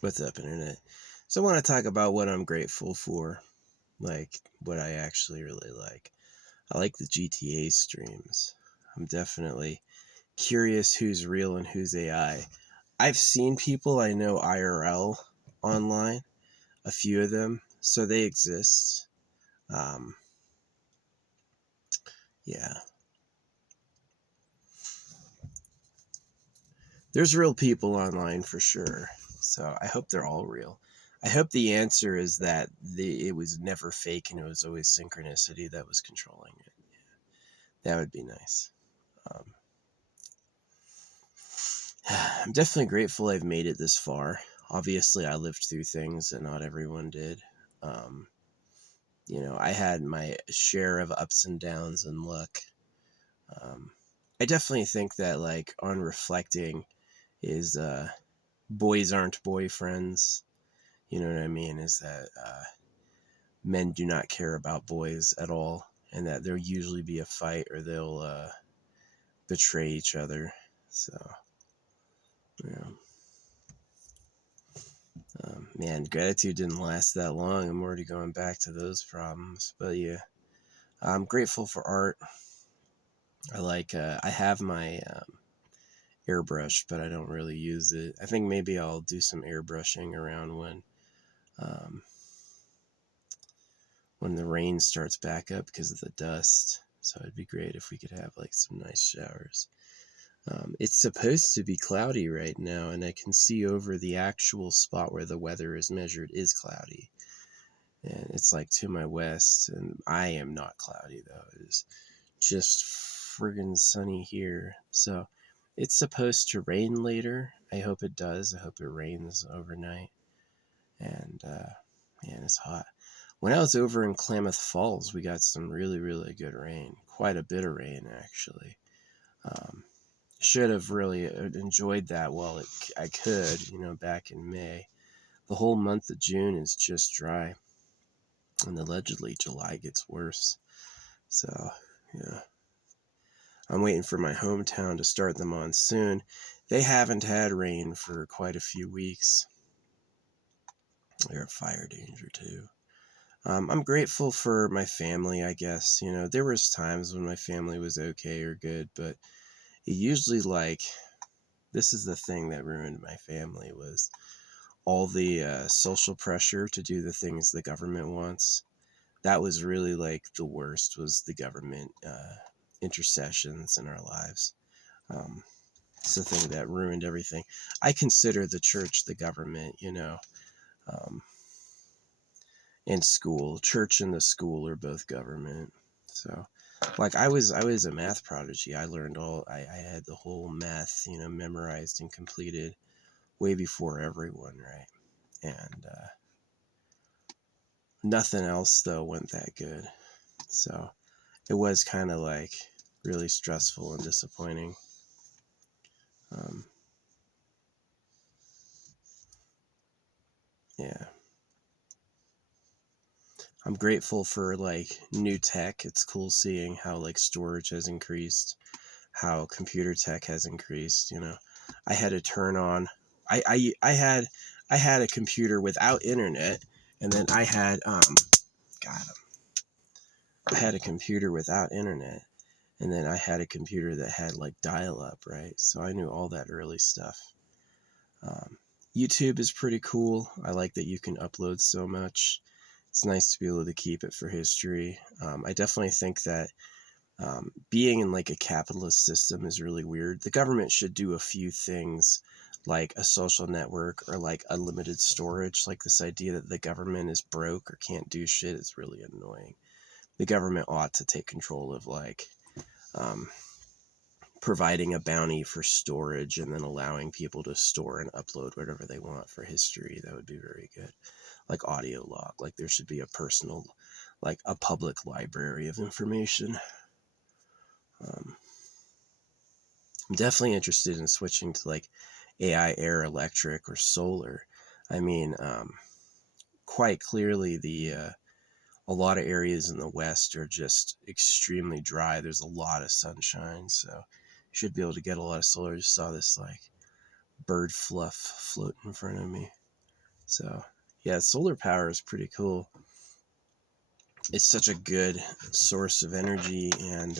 What's up, Internet? So I want to talk about what I'm grateful for, like what I actually really like. I like the GTA streams. I'm definitely curious who's real and who's AI. I've seen people I know IRL online, a few of them, so they exist. Um, yeah, there's real people online for sure. So I hope they're all real. I hope the answer is that it was never fake and it was always synchronicity that was controlling it. That would be nice. Um, I'm definitely grateful I've made it this far. Obviously, I lived through things that not everyone did. Um, I had my share of ups and downs and luck. Um, I definitely think that, like, on reflecting, is boys aren't boyfriends. You know what I mean? Is that men do not care about boys at all, and that there'll usually be a fight or they'll betray each other. So, yeah. Man, gratitude didn't last that long. I'm already going back to those problems. But yeah, I'm grateful for art. I have my airbrush, but I don't really use it. I think maybe I'll do some airbrushing around um, when the rain starts back up because of the dust. So it'd be great if we could have like some nice showers. It's supposed to be cloudy right now, and I can see over the actual spot where the weather is measured is cloudy. And it's like to my west, and I am not cloudy though. It is just friggin' sunny here. So it's supposed to rain later. I hope it does. I hope it rains overnight. And man, it's hot. When I was over in Klamath Falls, we got some really, really good rain. Quite a bit of rain, actually. Um, should have really enjoyed that while I could, back in May. The whole month of June is just dry, and allegedly July gets worse. So, yeah. I'm waiting for my hometown to start the monsoon. They haven't had rain for quite a few weeks. They're at fire danger too. I'm grateful for my family, I guess. There was times when my family was okay or good, but it usually this is the thing that ruined my family was all the social pressure to do the things the government wants. That was really like the worst was the government intercessions in our lives. It's the thing that ruined everything. I consider the church the government, um, and school. Church and the school are both government. So, like I was a math prodigy. I learned I had the whole math, memorized and completed way before everyone, right? And nothing else though went that good. So it was kind of like really stressful and disappointing. Um, yeah. I'm grateful for like new tech. It's cool seeing how like storage has increased, how computer tech has increased. I had to turn on. I had a computer without internet, and then God, I had a computer without internet, and then I had a computer that had like dial up, right? So I knew all that early stuff. Um, YouTube is pretty cool. I like that you can upload so much. It's nice to be able to keep it for history. I definitely think that being in like a capitalist system is really weird. The government should do a few things like a social network or like unlimited storage. Like this idea that the government is broke or can't do shit is really annoying. The government ought to take control of um, providing a bounty for storage and then allowing people to store and upload whatever they want for history. That would be very good. Like audio log, like there should be a personal, like a public library of information. um, I'm definitely interested in switching to like AI, air, electric, or solar. I mean, quite clearly a lot of areas in the west are just extremely dry. There's a lot of sunshine, so you should be able to get a lot of solar. I just saw this like bird fluff float in front of me. So yeah, solar power is pretty cool. It's such a good source of energy, and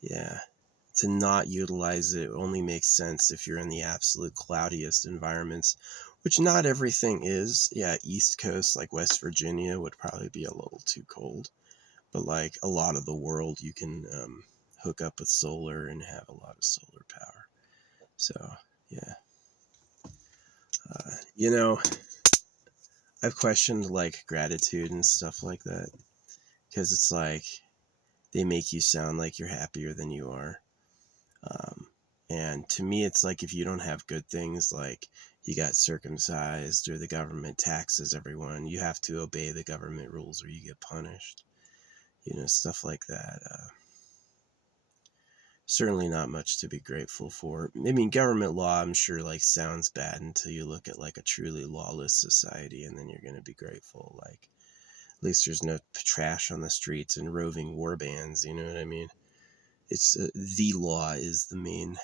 yeah, to not utilize it only makes sense if you're in the absolute cloudiest environments, which not everything is. Yeah, East Coast, like West Virginia, would probably be a little too cold, but like a lot of the world, you can hook up with solar and have a lot of solar power. So yeah, you know, I've questioned like gratitude and stuff like that, because it's like they make you sound like you're happier than you are. Um, and to me, it's like if you don't have good things, like you got circumcised or the government taxes everyone, you have to obey the government rules or you get punished. Stuff like that. Certainly not much to be grateful for. I mean, government law, I'm sure, like sounds bad until you look at like a truly lawless society, and then you're going to be grateful. Like, at least there's no trash on the streets and roving war bands. You know what I mean? It's the law is the main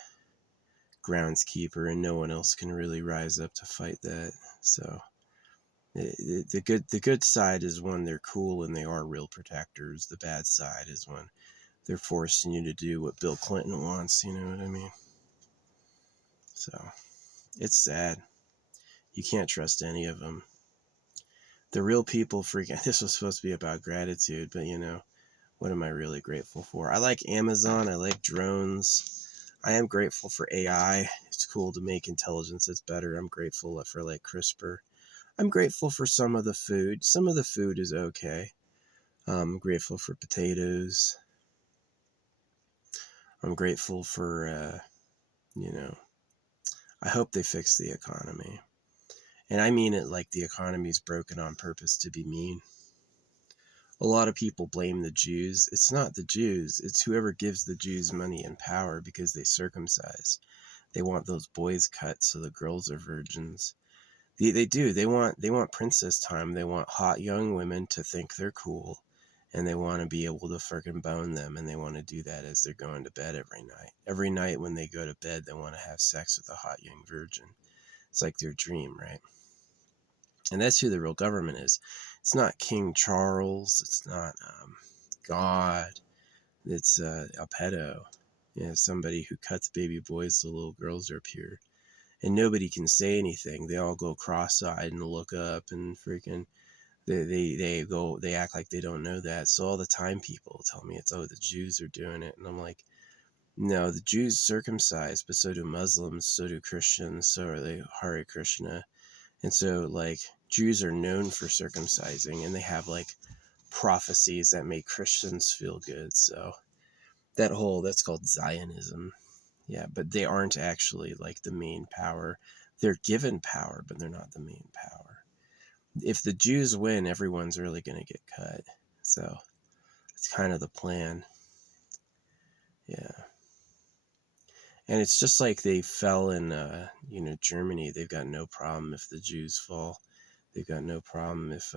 groundskeeper, and no one else can really rise up to fight that. So the good side is when they're cool and they are real protectors. The bad side is when they're forcing you to do what Bill Clinton wants. You know what I mean? So it's sad. You can't trust any of them. The real people freaking. This was supposed to be about gratitude, but what am I really grateful for? I like Amazon. I like drones. I am grateful for AI. It's cool to make intelligence that's better. I'm grateful for like CRISPR. I'm grateful for some of the food. Some of the food is okay. I'm grateful for potatoes. I'm grateful for, I hope they fix the economy. And I mean it like the economy's broken on purpose to be mean. A lot of people blame the Jews. It's not the Jews. It's whoever gives the Jews money and power because they circumcise. They want those boys cut so the girls are virgins. They do. They want princess time. They want hot young women to think they're cool, and they want to be able to freaking bone them, and they want to do that as they're going to bed every night. Every night when they go to bed, they want to have sex with a hot young virgin. It's like their dream, right? And that's who the real government is. It's not King Charles. It's not God. It's El Pedo. Somebody who cuts baby boys so little girls are pure. And nobody can say anything. They all go cross-eyed and look up and freaking they act like they don't know that. So all the time people tell me it's, oh, the Jews are doing it, and I'm like, no, the Jews circumcise, but so do Muslims, so do Christians, so are they Hare Krishna. And so like Jews are known for circumcising, and they have like prophecies that make Christians feel good. So that's called Zionism. Yeah, but they aren't actually like the main power. They're given power, but they're not the main power. If the Jews win, everyone's really going to get cut. So it's kind of the plan. Yeah. And it's just like they fell in, Germany. They've got no problem if the Jews fall. They've got no problem if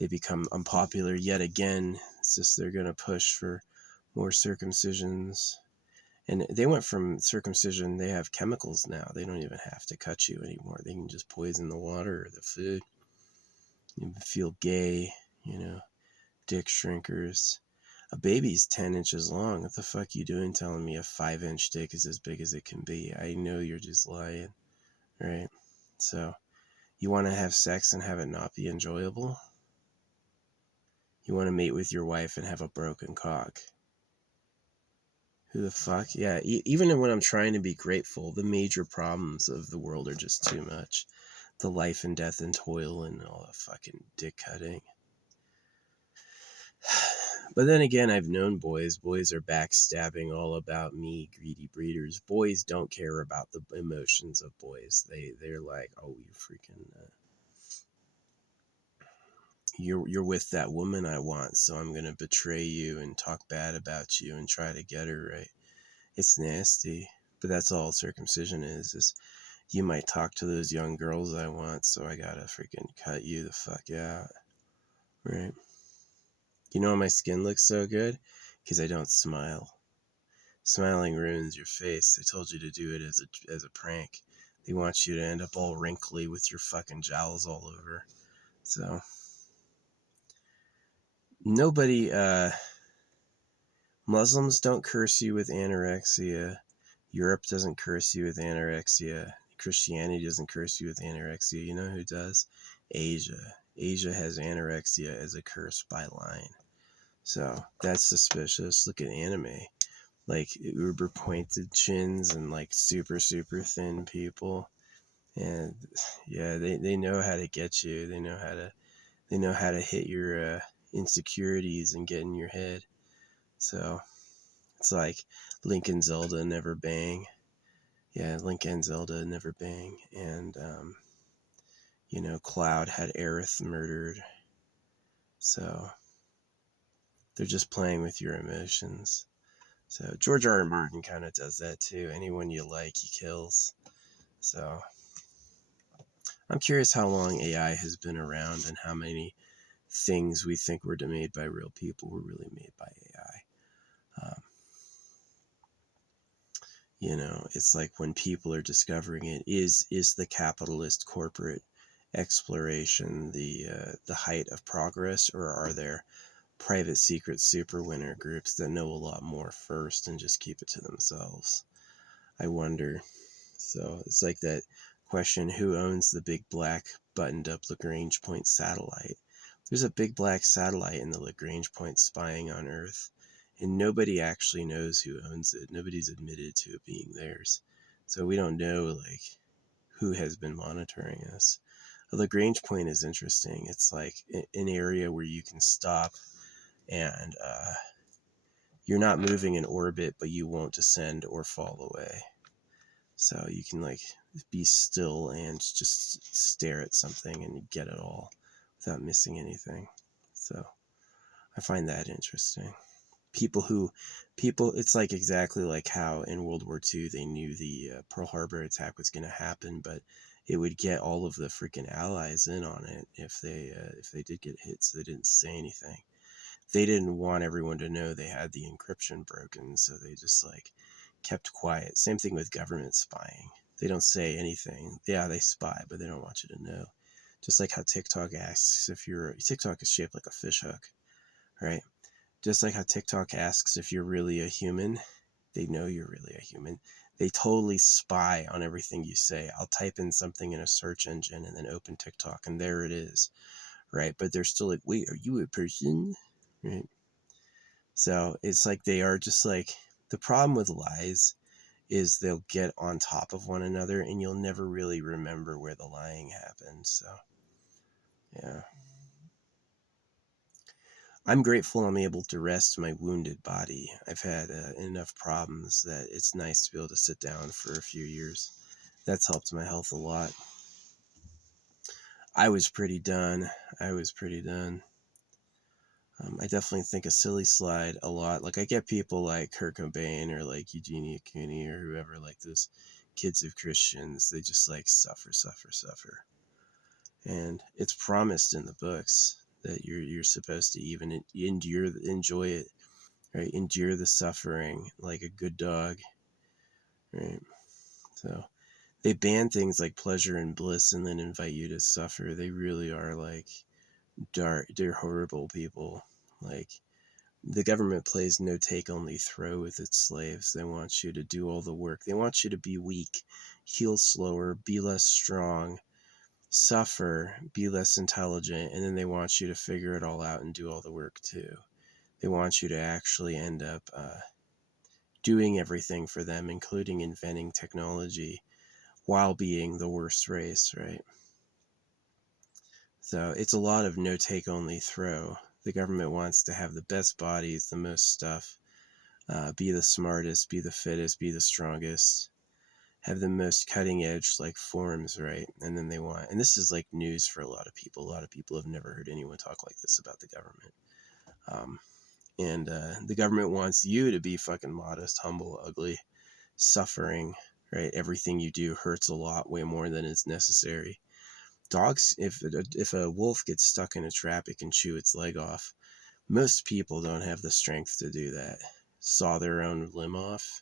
they become unpopular yet again. It's just they're going to push for more circumcisions. And they went from circumcision, they have chemicals now. They don't even have to cut you anymore. They can just poison the water or the food. You feel gay, dick shrinkers. A baby's 10 inches long. What the fuck you doing telling me a 5-inch dick is as big as it can be? I know you're just lying, right? So, you want to have sex and have it not be enjoyable? You want to mate with your wife and have a broken cock? Who the fuck? Yeah, even when I'm trying to be grateful, the major problems of the world are just too much. The life and death and toil and all the fucking dick cutting. But then again, I've known boys. Boys are backstabbing all about me, greedy breeders. Boys don't care about the emotions of boys. They're like, oh, you freaking, you're with that woman I want, so I'm gonna betray you and talk bad about you and try to get her right. It's nasty, but that's all circumcision is you might talk to those young girls I want, so I gotta freaking cut you the fuck out, right? You know why my skin looks so good? Because I don't smile. Smiling ruins your face. I told you to do it as a prank. They want you to end up all wrinkly with your fucking jowls all over. So nobody, Muslims don't curse you with anorexia. Europe doesn't curse you with anorexia. Christianity doesn't curse you with anorexia. You know who does? Asia. Asia has anorexia as a curse by line. So that's suspicious. Look at anime. Like uber pointed chins and like super, super thin people. And yeah, they know how to get you. They know how to hit your insecurities and get in your head. So it's like Link and Zelda never bang. Yeah, Link and Zelda never bang. And Cloud had Aerith murdered. So they're just playing with your emotions. So George R. R. Martin kind of does that too. Anyone you like, he kills. So I'm curious how long AI has been around and how many things we think were made by real people were really made by AI. It's like when people are discovering it, is the capitalist corporate exploration the height of progress, or are there private secret super winner groups that know a lot more first and just keep it to themselves? I wonder. So it's like that question, who owns the big black buttoned up Lagrange point satellite? There's a big black satellite in the Lagrange point spying on Earth, and nobody actually knows who owns it. Nobody's admitted to it being theirs. So we don't know like who has been monitoring us. A Lagrange point is interesting. It's like an area where you can stop and you're not moving in orbit, but you won't descend or fall away. So you can like be still and just stare at something and get it all without missing anything. So I find that interesting. It's like exactly like how in World War II they knew the Pearl Harbor attack was going to happen, but it would get all of the freaking allies in on it if they did get hit, so they didn't say anything. They didn't want everyone to know they had the encryption broken, so they just like kept quiet. Same thing with government spying. They don't say anything. Yeah, they spy, but they don't want you to know. Just like how TikTok asks if TikTok is shaped like a fish hook, right? Just like how TikTok asks if you're really a human, they know you're really a human. They totally spy on everything you say. I'll type in something in a search engine and then open TikTok and there it is, right? But they're still like, wait, are you a person? Right? So it's like they are just like, the problem with lies is they'll get on top of one another and you'll never really remember where the lying happened. So, yeah. I'm grateful I'm able to rest my wounded body. I've had enough problems that it's nice to be able to sit down for a few years. That's helped my health a lot. I was pretty done. I definitely think a silly slide a lot. Like I get people like Kurt Cobain or like Eugenia Cooney or whoever, like those kids of Christians. They just like suffer. And it's promised in the books that you're supposed to even enjoy it, right? Endure the suffering like a good dog, right? So they ban things like pleasure and bliss and then invite you to suffer. They really are like dark. They're horrible people. Like the government plays no take only throw with its slaves. They want you to do all the work. They want you to be weak, heal slower, be less strong, suffer, be less intelligent, and then they want you to figure it all out and do all the work too. They want you to actually end up doing everything for them, including inventing technology while being the worst race, right? So it's a lot of no take only throw. The government wants to have the best bodies, the most stuff, be the smartest, be the fittest, be the strongest, have the most cutting edge like forms, right? And then and this is like news for a lot of people. A lot of people have never heard anyone talk like this about the government. And the government wants you to be fucking modest, humble, ugly, suffering, right? Everything you do hurts a lot, way more than is necessary. Dogs, if a wolf gets stuck in a trap, it can chew its leg off. Most people don't have the strength to do that. Saw their own limb off.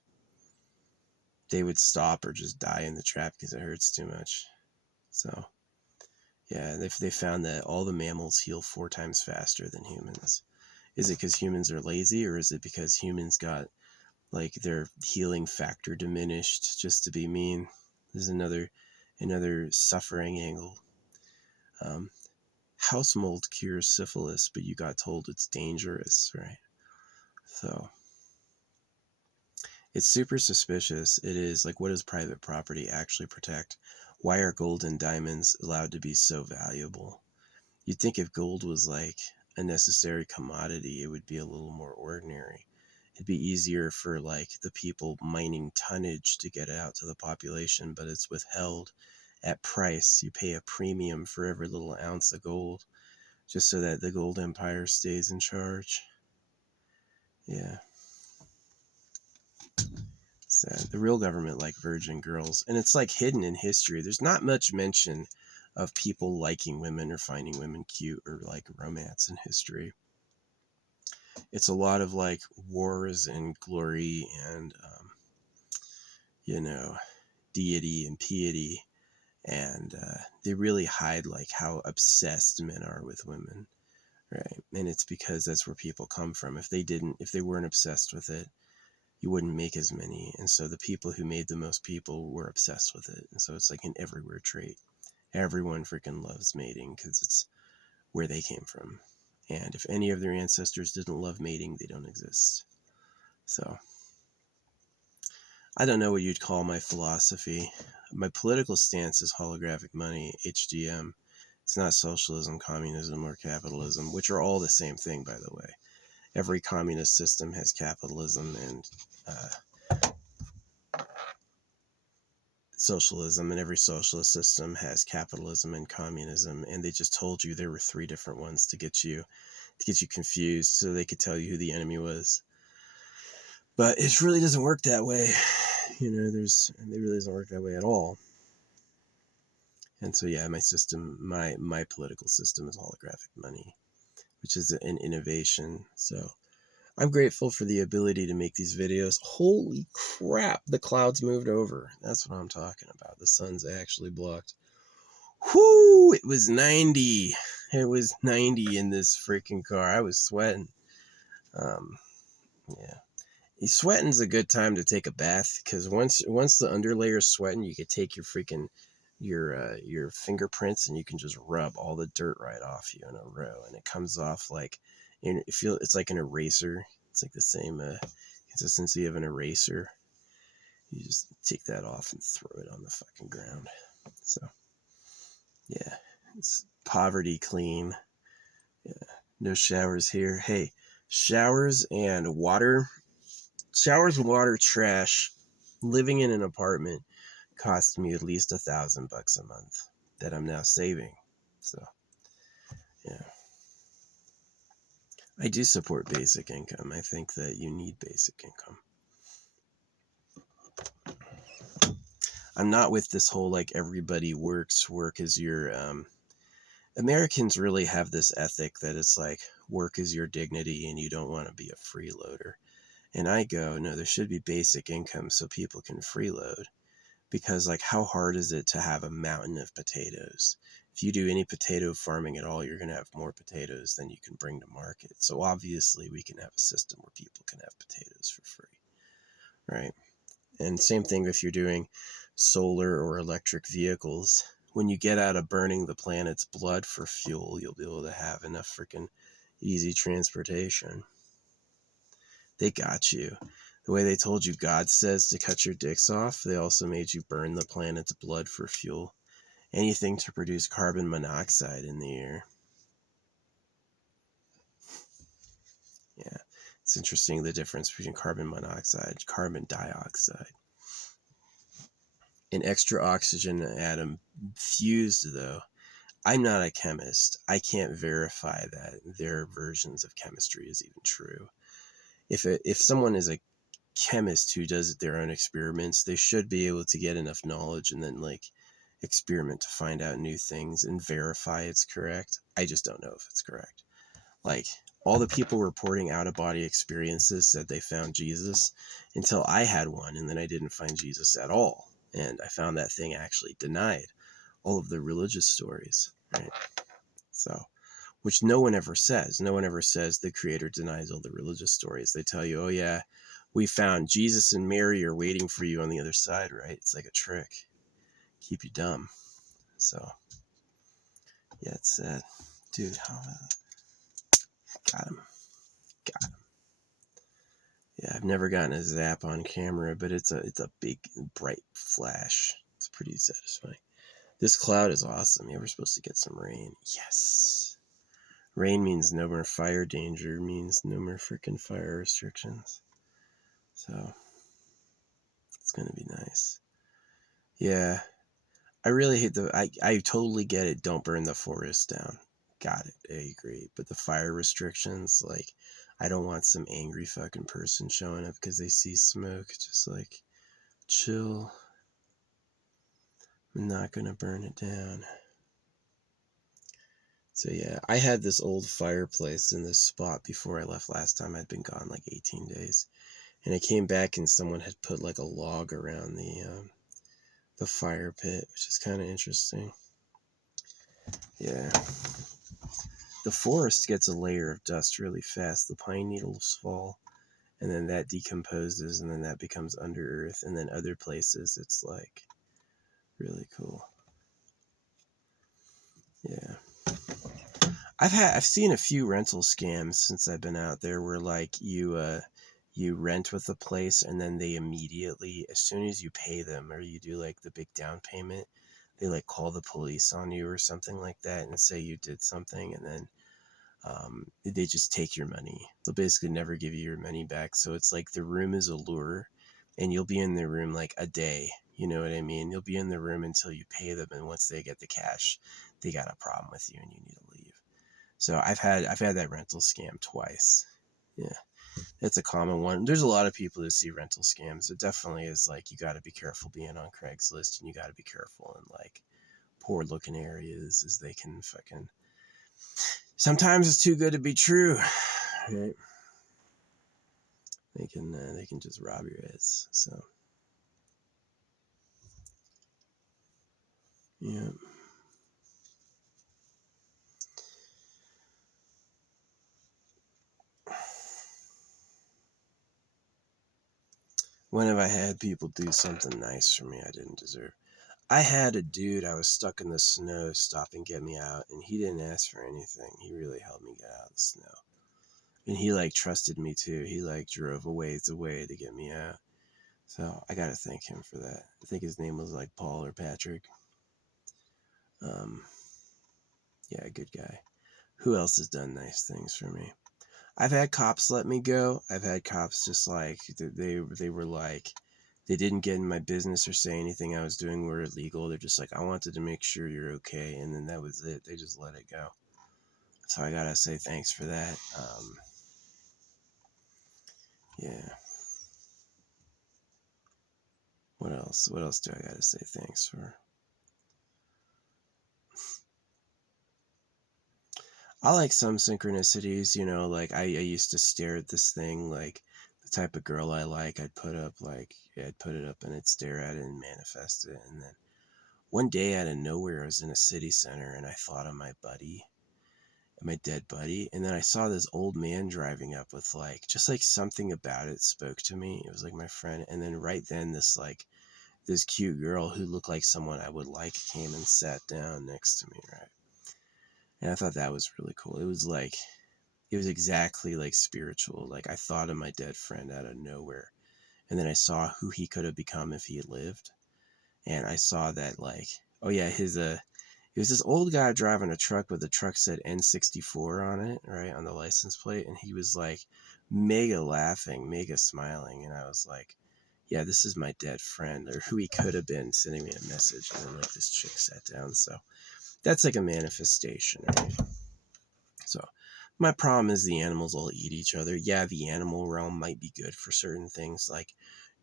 they would stop or just die in the trap because it hurts too much. So yeah, they found that all the mammals heal 4 times faster than humans. Is it because humans are lazy, or is it because humans got like their healing factor diminished just to be mean? There's another suffering angle. House mold cures syphilis, but you got told it's dangerous, right? So it's super suspicious. It is like, what does private property actually protect? Why are gold and diamonds allowed to be so valuable? You'd think if gold was like a necessary commodity, it would be a little more ordinary. It'd be easier for like the people mining tonnage to get it out to the population, but it's withheld at price. You pay a premium for every little ounce of gold just so that the gold empire stays in charge. Yeah. Sad. The real government like virgin girls, and it's like hidden in history. There's not much mention of people liking women or finding women cute or like romance in history. It's a lot of like wars and glory and deity and piety, and they really hide like how obsessed men are with women, right? And it's because that's where people come from. If they weren't obsessed with it, you wouldn't make as many. And so the people who made the most people were obsessed with it. And so it's like an everywhere trait. Everyone freaking loves mating because it's where they came from. And if any of their ancestors didn't love mating, they don't exist. So I don't know what you'd call my philosophy. My political stance is holographic money, HDM. It's not socialism, communism, or capitalism, which are all the same thing, by the way. Every communist system has capitalism and socialism, and every socialist system has capitalism and communism, and they just told you there were 3 different ones to get you confused so they could tell you who the enemy was. But it really doesn't work that way. It really doesn't work that way at all. And so yeah, my political system is holographic money, which is an innovation. So I'm grateful for the ability to make these videos. Holy crap, the clouds moved over. That's what I'm talking about. The sun's actually blocked. Whoo, it was 90. It was 90 in this freaking car. I was sweating. Yeah. Sweating's a good time to take a bath, because once the underlayer is sweating, you can take your freaking your fingerprints and you can just rub all the dirt right off you in a row, and it comes off like it's like an eraser. It's like the same consistency of an eraser. You just take that off and throw it on the fucking ground. So yeah, it's poverty clean. Yeah, no showers here. Hey, showers, water, trash. Living in an apartment cost me at least $1,000 a month that I'm now saving. So yeah, I do support basic income. I think that you need basic income. I'm not with this whole like everybody work is your Americans really have this ethic that it's like work is your dignity and you don't want to be a freeloader. And I go, no, there should be basic income so people can freeload. Because like, how hard is it to have a mountain of potatoes? If you do any potato farming at all, you're going to have more potatoes than you can bring to market. So obviously we can have a system where people can have potatoes for free, right? And same thing if you're doing solar or electric vehicles. When you get out of burning the planet's blood for fuel, you'll be able to have enough freaking easy transportation. They got you. The way they told you God says to cut your dicks off, they also made you burn the planet's blood for fuel. Anything to produce carbon monoxide in the air. Yeah, it's interesting the difference between carbon monoxide, carbon dioxide. An extra oxygen atom fused, though. I'm not a chemist. I can't verify that their versions of chemistry is even true. If someone is a chemist who does their own experiments, they should be able to get enough knowledge and then like experiment to find out new things and verify it's correct. I just don't know if it's correct. Like, All the people reporting out-of-body experiences said they found Jesus until I had one, and then I didn't find Jesus at all. And I found that thing actually denied all of the religious stories, right? So, which no one ever says. No one ever says the creator denies all the religious stories. They tell you, oh yeah, we found Jesus and Mary are waiting for you on the other side, right? It's like a trick. Keep you dumb. So, yeah, it's sad. Dude, got him. Got him. Yeah, I've never gotten a zap on camera, but it's a big, bright flash. It's pretty satisfying. This cloud is awesome. Yeah, we're supposed to get some rain. Yes. Rain means no more fire danger, means no more freaking fire restrictions. So, it's going to be nice. Yeah. I really hate I totally get it. Don't burn the forest down. Got it. I agree. But the fire restrictions, like, I don't want some angry fucking person showing up because they see smoke. Just like, chill. I'm not going to burn it down. So yeah, I had this old fireplace in this spot before I left last time. I'd been gone like 18 days. And I came back and someone had put like a log around the fire pit, which is kind of interesting. Yeah. The forest gets a layer of dust really fast. The pine needles fall, and then that decomposes, and then that becomes under earth, and then other places it's like really cool. Yeah. I've seen a few rental scams since I've been out there where like you rent with the place and then they immediately, as soon as you pay them or you do like the big down payment, they like call the police on you or something like that and say you did something, and then they just take your money. They'll basically never give you your money back. So it's like the room is a lure, and you'll be in the room like a day. You know what I mean? You'll be in the room until you pay them, and once they get the cash, they got a problem with you and you need to leave. So I've had that rental scam twice. Yeah, it's a common one. There's a lot of people who see rental scams. It definitely is like you got to be careful being on Craigslist, and you got to be careful in like poor looking areas, as they can fucking. Sometimes it's too good to be true, right? They can just rob your ass. So yeah. When have I had people do something nice for me I didn't deserve? I had a dude, I was stuck in the snow, stop and get me out, and he didn't ask for anything. He really helped me get out of the snow. And he like trusted me too. He like drove a ways away to get me out. So I gotta thank him for that. I think his name was like Paul or Patrick. Yeah, good guy. Who else has done nice things for me? I've had cops let me go. I've had cops just like they were like they didn't get in my business or say anything I was doing were illegal. They're just like, I wanted to make sure you're okay, and then that was it. They just let it go. So I gotta say thanks for that. Yeah. What else? What else do I gotta say thanks for? I like some synchronicities, you know, like I used to stare at this thing, like the type of girl I like, I'd put it up and I'd stare at it and manifest it. And then one day out of nowhere, I was in a city center and I thought of my buddy, my dead buddy. And then I saw this old man driving up with like, just like something about it spoke to me. It was like my friend. And then right then this cute girl who looked like someone I would like came and sat down next to me, right? And I thought that was really cool. It was exactly like spiritual. Like I thought of my dead friend out of nowhere. And then I saw who he could have become if he had lived. And I saw that like, oh yeah, it was this old guy driving a truck, but the truck said N64 on it, right? On the license plate. And he was like mega laughing, mega smiling. And I was like, yeah, this is my dead friend, or who he could have been, sending me a message. And then like this chick sat down. So that's like a manifestation, right? So my problem is the animals all eat each other. Yeah, the animal realm might be good for certain things like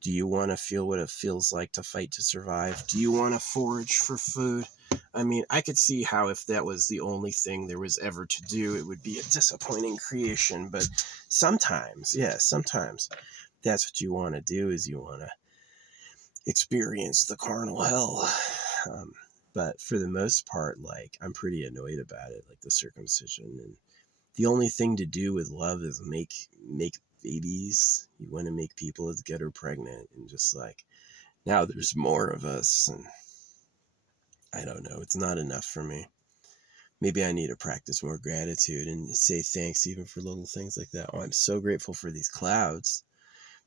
Do you want to feel what it feels like to fight to survive? Do you want to forage for food? I mean, I could see how if that was the only thing there was ever to do, it would be a disappointing creation. But sometimes, yeah, sometimes that's what you want to do, is you want to experience the carnal hell. Um, but for the most part, like, I'm pretty annoyed about it, like the circumcision. And the only thing to do with love is make babies. You want to make people get her pregnant, and just like, now there's more of us, and I don't know, it's not enough for me. Maybe I need to practice more gratitude and say thanks even for little things like that. Oh, I'm so grateful for these clouds.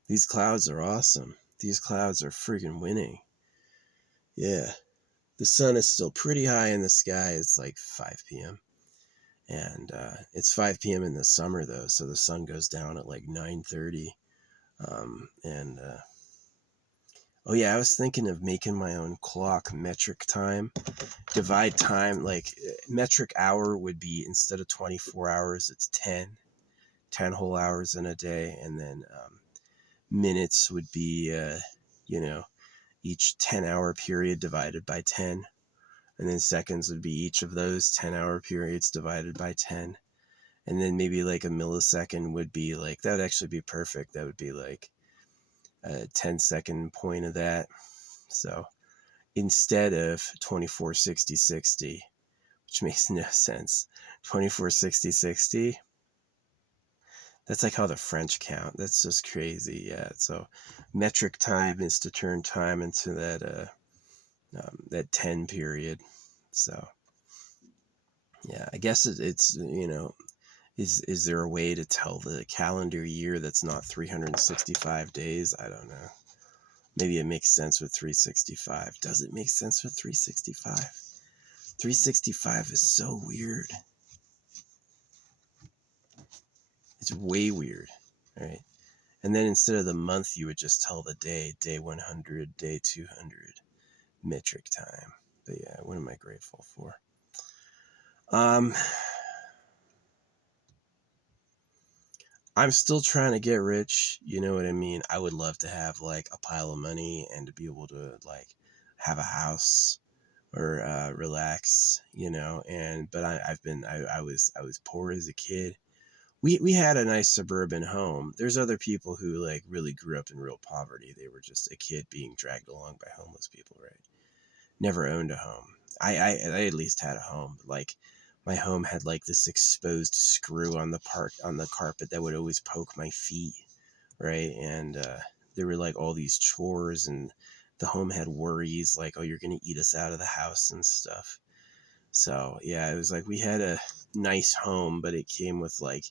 These clouds are awesome. These clouds are freaking winning. Yeah. The sun is still pretty high in the sky. It's like 5 p.m. And it's 5 p.m. in the summer, though, so the sun goes down at like 9:30. Oh yeah, I was thinking of making my own clock, metric time. Divide time, like metric hour would be, instead of 24 hours, it's 10 whole hours in a day. And then minutes would be, each 10-hour period divided by 10. And then seconds would be each of those 10-hour periods divided by 10. And then maybe like a millisecond would be like, that would actually be perfect. That would be like a 10-second point of that. So instead of 24, 60, 60, which makes no sense, 24, 60, 60, that's like how the French count. That's just crazy. Yeah. So metric time is to turn time into that 10 period. So yeah, I guess it's is there a way to tell the calendar year that's not 365 days? I don't know. Maybe it makes sense with 365. Does it make sense with 365? 365 is so weird. It's way weird, right? And then instead of the month, you would just tell the day 100, day 200, metric time. But yeah, what am I grateful for? I'm still trying to get rich. You know what I mean? I would love to have like a pile of money and to be able to like have a house or relax, but I was poor as a kid. We had a nice suburban home. There's other people who like really grew up in real poverty. They were just a kid being dragged along by homeless people, right? Never owned a home. I at least had a home. Like, my home had like this exposed screw on the carpet that would always poke my feet, right? And there were like all these chores, and the home had worries like, oh, you're gonna eat us out of the house and stuff. So yeah, it was like we had a nice home, but it came with like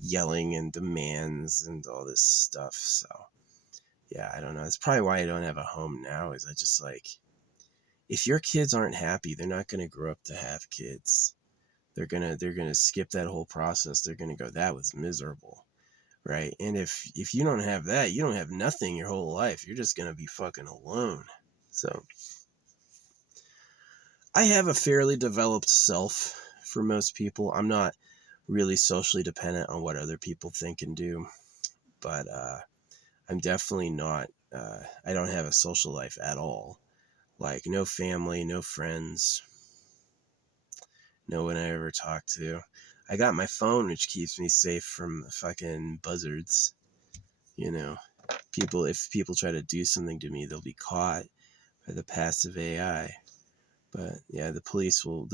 yelling and demands and all this stuff. So yeah, I don't know. That's probably why I don't have a home now, is I just like, if your kids aren't happy, they're not going to grow up to have kids. They're going to skip that whole process. They're going to go, that was miserable, right? And if you don't have that, you don't have nothing your whole life. You're just going to be fucking alone. So I have a fairly developed self for most people. I'm not really socially dependent on what other people think and do, but I'm definitely not, I don't have a social life at all. Like, no family, no friends, no one I ever talk to. I got my phone, which keeps me safe from fucking buzzards. If people try to do something to me, they'll be caught by the passive AI. But yeah, the police will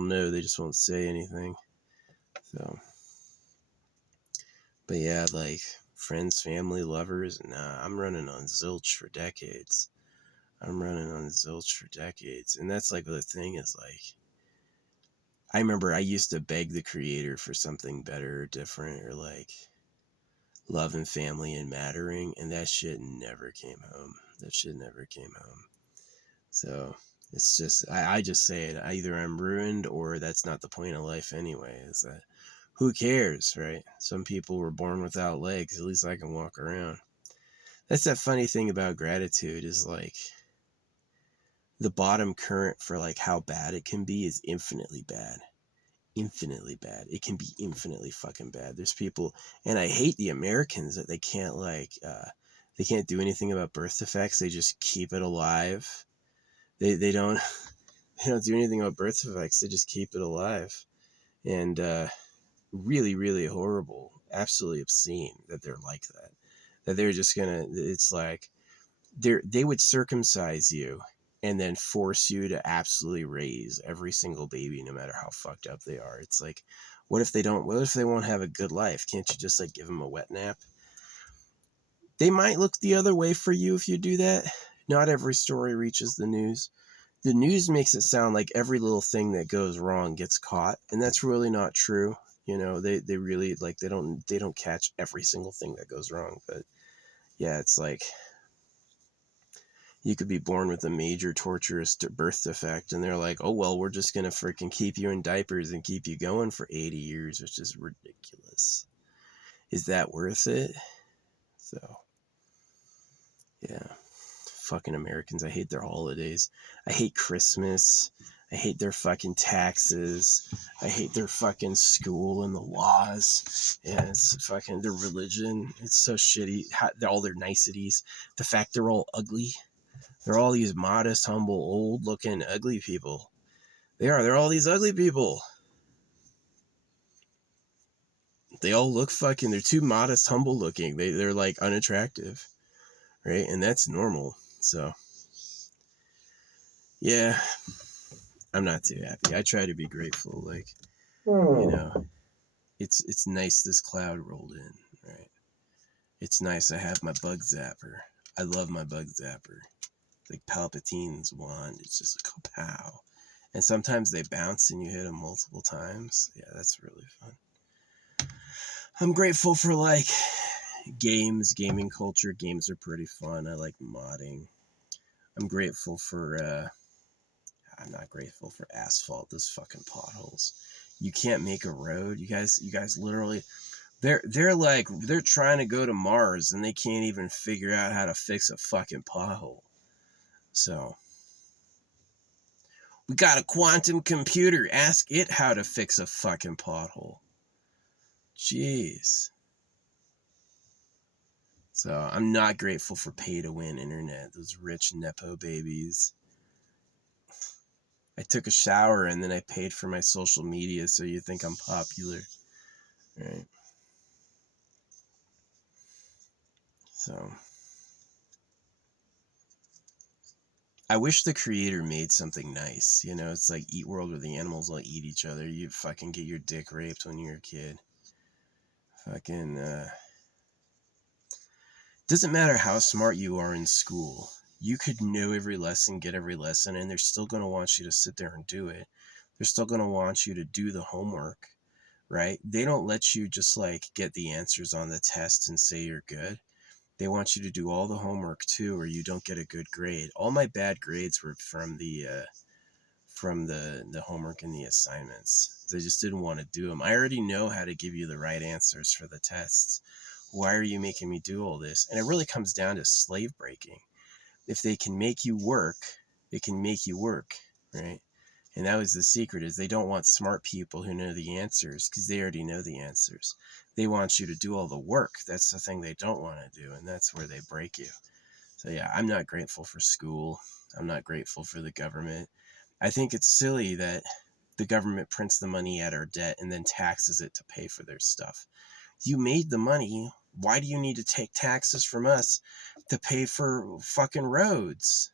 know. They just won't say anything. So, but yeah, like friends, family, lovers, nah, I'm running on zilch for decades. And that's like the thing is like, I remember I used to beg the creator for something better or different, or like love and family and mattering, and that shit never came home. So it's just, I just say it, either I'm ruined or that's not the point of life anyway, is that who cares, right? Some people were born without legs, at least I can walk around. That's that funny thing about gratitude, is like the bottom current for like how bad it can be is infinitely bad. It can be infinitely fucking bad. There's people, and I hate the Americans that they can't like They can't do anything about birth defects. They just keep it alive. They don't they don't do anything about birth defects. They just keep it alive. And really, really horrible, absolutely obscene that they're like that. That they're just gonna, it's like they would circumcise you and then force you to absolutely raise every single baby, no matter how fucked up they are. It's like, what if they won't have a good life? Can't you just like give them a wet nap? They might look the other way for you if you do that. Not every story reaches the news. The news makes it sound like every little thing that goes wrong gets caught, and that's really not true. You know, they really, like, they don't catch every single thing that goes wrong. But yeah, it's like you could be born with a major torturous birth defect, and they're like, oh well, we're just gonna freaking keep you in diapers and keep you going for 80 years, which is ridiculous. Is that worth it? So yeah, fucking Americans. I hate their holidays. I hate Christmas. I hate their fucking taxes. I hate their fucking school and the laws. Yeah, it's fucking their religion. It's so shitty. All their niceties. The fact they're all ugly. They're all these modest, humble, old-looking, ugly people. They are. They're all these ugly people. They all look fucking. They're too modest, humble-looking. They're like unattractive, right? And that's normal. So, yeah, I'm not too happy. I try to be grateful. Like, you know, it's nice this cloud rolled in, right? It's nice I have my bug zapper. I love my bug zapper. Like Palpatine's wand. It's just like, pow. And sometimes they bounce and you hit them multiple times. Yeah, that's really fun. I'm grateful for, like, games, gaming culture. Games are pretty fun. I like modding. I'm grateful for, I'm not grateful for asphalt. Those fucking potholes. You can't make a road. You guys literally, they're like, they're trying to go to Mars and they can't even figure out how to fix a fucking pothole. So, we got a quantum computer. Ask it how to fix a fucking pothole. Jeez. So, I'm not grateful for pay-to-win internet. Those rich Nepo babies. I took a shower and then I paid for my social media so you think I'm popular. Right? So, I wish the creator made something nice. You know, it's like Eat World where the animals all eat each other. You fucking get your dick raped when you're a kid. Fucking, doesn't matter how smart you are in school. You could know every lesson, get every lesson, and they're still going to want you to sit there and do it. They're still going to want you to do the homework, right? They don't let you just, like, get the answers on the test and say you're good. They want you to do all the homework too, or you don't get a good grade. All my bad grades were from the homework and the assignments. They just didn't want to do them. I already know how to give you the right answers for the tests. Why are you making me do all this? And it really comes down to slave breaking. If they can make you work, they can make you work, right? And that was the secret, is they don't want smart people who know the answers because they already know the answers. They want you to do all the work. That's the thing they don't want to do, and that's where they break you. So yeah, I'm not grateful for school. I'm not grateful for the government. I think it's silly that the government prints the money at our debt and then taxes it to pay for their stuff. You made the money. Why do you need to take taxes from us to pay for fucking roads?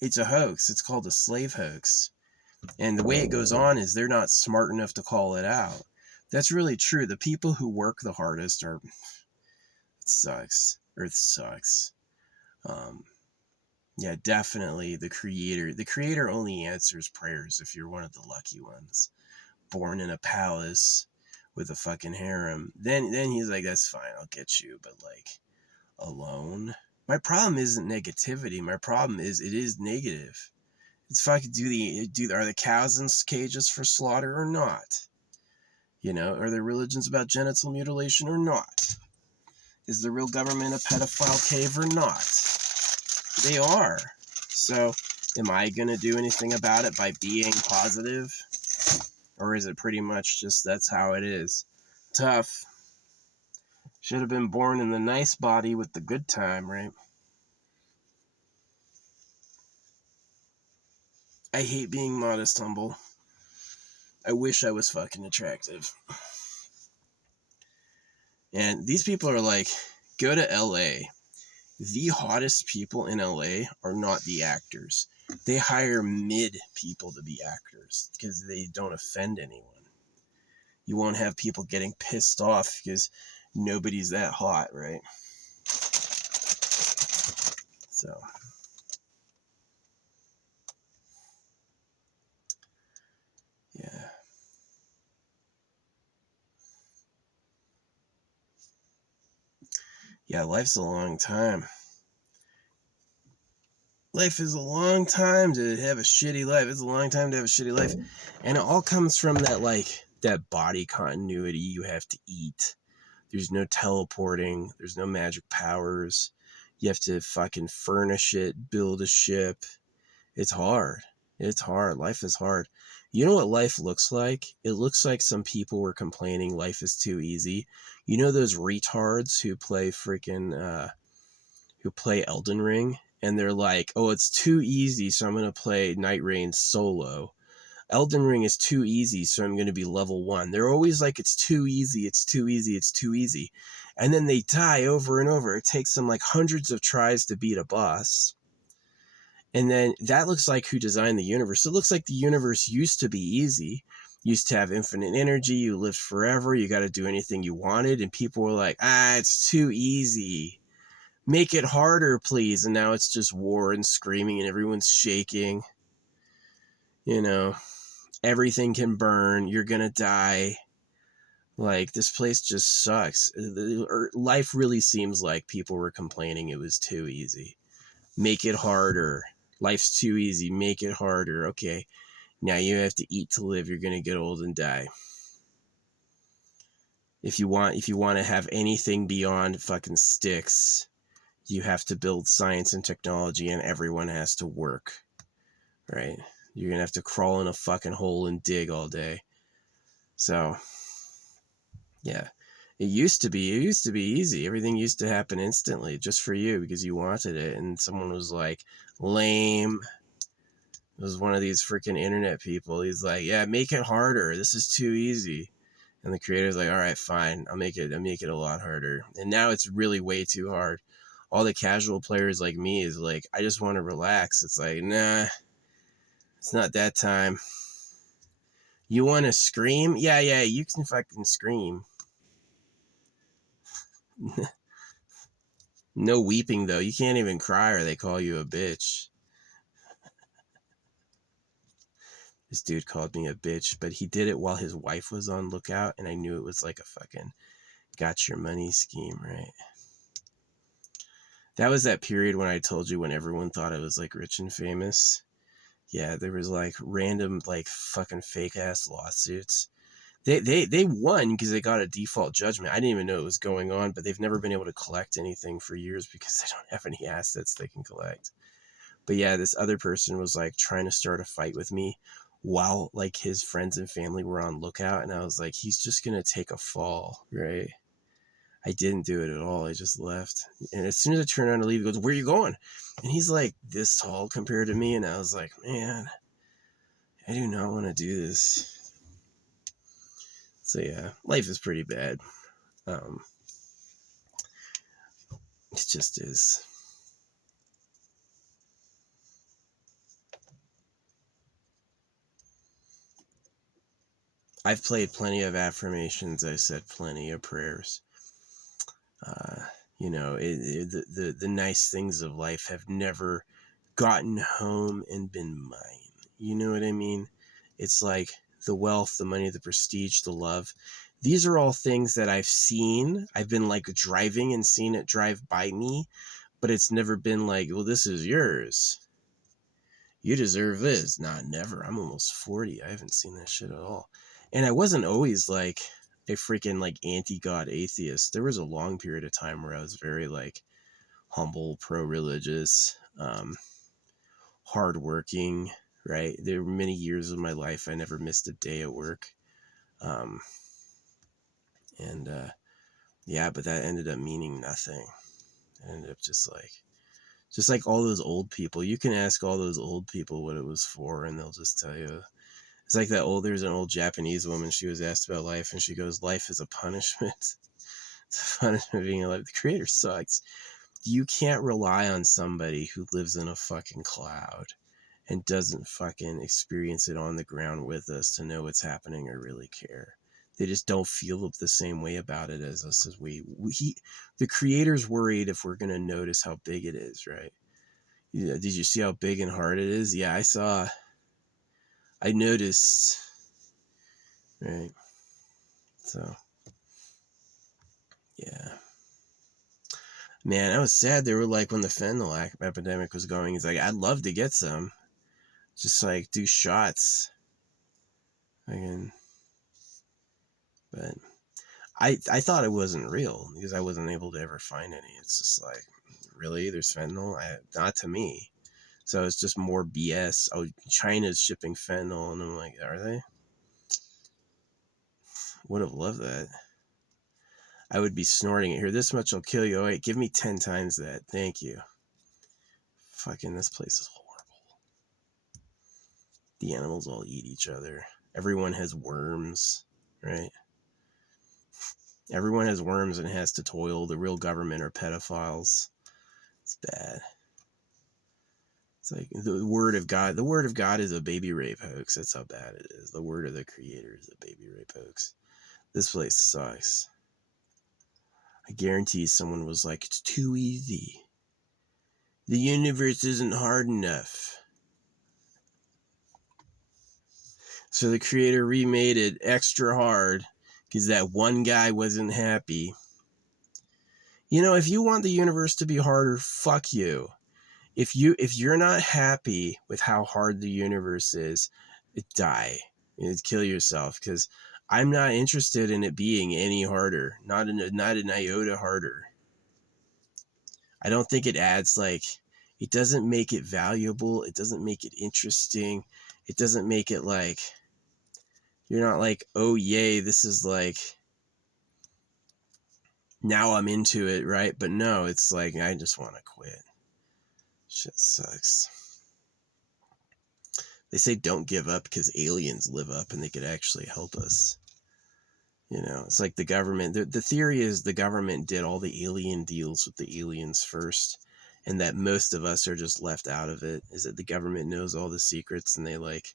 It's a hoax. It's called a slave hoax. And the way it goes on is they're not smart enough to call it out. That's really true. The people who work the hardest are, it sucks. Earth sucks. Yeah, definitely the creator. The creator only answers prayers if you're one of the lucky ones. Born in a palace with a fucking harem. Then he's like, that's fine, I'll get you. But, like, alone? My problem isn't negativity. My problem is it is negative. It's fucking, are the cows in cages for slaughter or not? You know, are there religions about genital mutilation or not? Is the real government a pedophile cave or not? They are. So, am I going to do anything about it by being positive? Or is it pretty much just that's how it is? Tough. Should have been born in the nice body with the good time, right? I hate being modest, humble. I wish I was fucking attractive. And these people are like, go to LA. The hottest people in LA are not the actors. They hire mid people to be actors because they don't offend anyone. You won't have people getting pissed off because nobody's that hot, right? So, yeah. Yeah, life's a long time. Life is a long time to have a shitty life. It's a long time to have a shitty life. And it all comes from that, like, that body continuity. You have to eat. There's no teleporting. There's no magic powers. You have to fucking furnish it, build a ship. It's hard. It's hard. Life is hard. You know what life looks like? It looks like some people were complaining life is too easy. You know those retards who play freaking, who play Elden Ring? And they're like, oh, it's too easy, so I'm going to play Night Rain solo. Elden Ring is too easy, so I'm going to be level 1. They're always like, it's too easy, it's too easy, it's too easy. And then they die over and over. It takes them like hundreds of tries to beat a boss. And then that looks like who designed the universe. It looks like the universe used to be easy. Used to have infinite energy. You lived forever. You got to do anything you wanted. And people were like, it's too easy. Make it harder, please. And now it's just war and screaming and everyone's shaking. You know, everything can burn. You're going to die. Like, this place just sucks. Life really seems like people were complaining it was too easy. Make it harder. Life's too easy. Make it harder. Okay, now you have to eat to live. You're going to get old and die. If you want to have anything beyond fucking sticks, you have to build science and technology, and everyone has to work, right? You're going to have to crawl in a fucking hole and dig all day. So, yeah. It used to be easy. Everything used to happen instantly just for you because you wanted it. And someone was like, lame. It was one of these freaking internet people. He's like, yeah, make it harder. This is too easy. And the creator's like, all right, fine. I'll make it a lot harder. And now it's really way too hard. All the casual players like me is like, I just want to relax. It's like, nah, it's not that time. You want to scream? Yeah, you can fucking scream. No weeping, though. You can't even cry or they call you a bitch. This dude called me a bitch, but he did it while his wife was on lookout, and I knew it was like a fucking got your money scheme, right? That was that period when I told you when everyone thought I was like rich and famous. Yeah, there was like random like fucking fake ass lawsuits. They won because they got a default judgment. I didn't even know it was going on, but they've never been able to collect anything for years because they don't have any assets they can collect. But yeah, this other person was like trying to start a fight with me while like his friends and family were on lookout, and I was like, he's just gonna take a fall, right? I didn't do it at all. I just left. And as soon as I turned around to leave, he goes, where are you going? And he's like this tall compared to me, and I was like, man, I do not want to do this. So yeah, life is pretty bad. It just is. I've played plenty of affirmations. I said plenty of prayers. You know, the nice things of life have never gotten home and been mine. You know what I mean? It's like the wealth, the money, the prestige, the love. These are all things that I've seen. I've been like driving and seen it drive by me, but it's never been like, well, this is yours. You deserve this. Nah, never. I'm almost 40. I haven't seen that shit at all. And I wasn't always like a freaking like anti-God atheist. There was a long period of time where I was very like humble, pro-religious, hardworking, right? There were many years of my life I never missed a day at work. And Yeah, but that ended up meaning nothing. It ended up just like all those old people. You can ask all those old people what it was for, and they'll just tell you. It's like there's an old Japanese woman. She was asked about life, and she goes, "Life is a punishment." It's a punishment being alive. The creator sucks. You can't rely on somebody who lives in a fucking cloud and doesn't fucking experience it on the ground with us to know what's happening or really care. They just don't feel the same way about it as us. The creator's worried if we're going to notice how big it is, right? Yeah, did you see how big and hard it is? Yeah, I noticed, right? So, yeah. Man, I was sad. They were like, when the fentanyl epidemic was going, he's like, I'd love to get some. Just like do shots. Again. But I thought it wasn't real because I wasn't able to ever find any. It's just like, really? There's fentanyl? Not to me. So it's just more BS. Oh, China's shipping fentanyl. And I'm like, are they? Would have loved that. I would be snorting it. Here, this much will kill you. Oh, wait, give me 10 times that. Thank you. Fucking, this place is horrible. The animals all eat each other. Everyone has worms, right? Everyone has worms and has to toil. The real government are pedophiles. It's bad. It's like the word of God. The word of God is a baby rape hoax. That's how bad it is. The word of the creator is a baby rape hoax. This place sucks. I guarantee someone was like, it's too easy. The universe isn't hard enough. So the creator remade it extra hard because that one guy wasn't happy. You know, if you want the universe to be harder, fuck you. If you're not happy with how hard the universe is, die. Kill yourself, because I'm not interested in it being any harder. Not an iota harder. I don't think it adds, like, it doesn't make it valuable. It doesn't make it interesting. It doesn't make it like, you're not like, oh yay, this is like, now I'm into it, right? But no, it's like, I just want to quit. Shit sucks. They say don't give up because aliens live up and they could actually help us. You know, it's like the government. The theory is the government did all the alien deals with the aliens first, and that most of us are just left out of it. Is that the government knows all the secrets and they like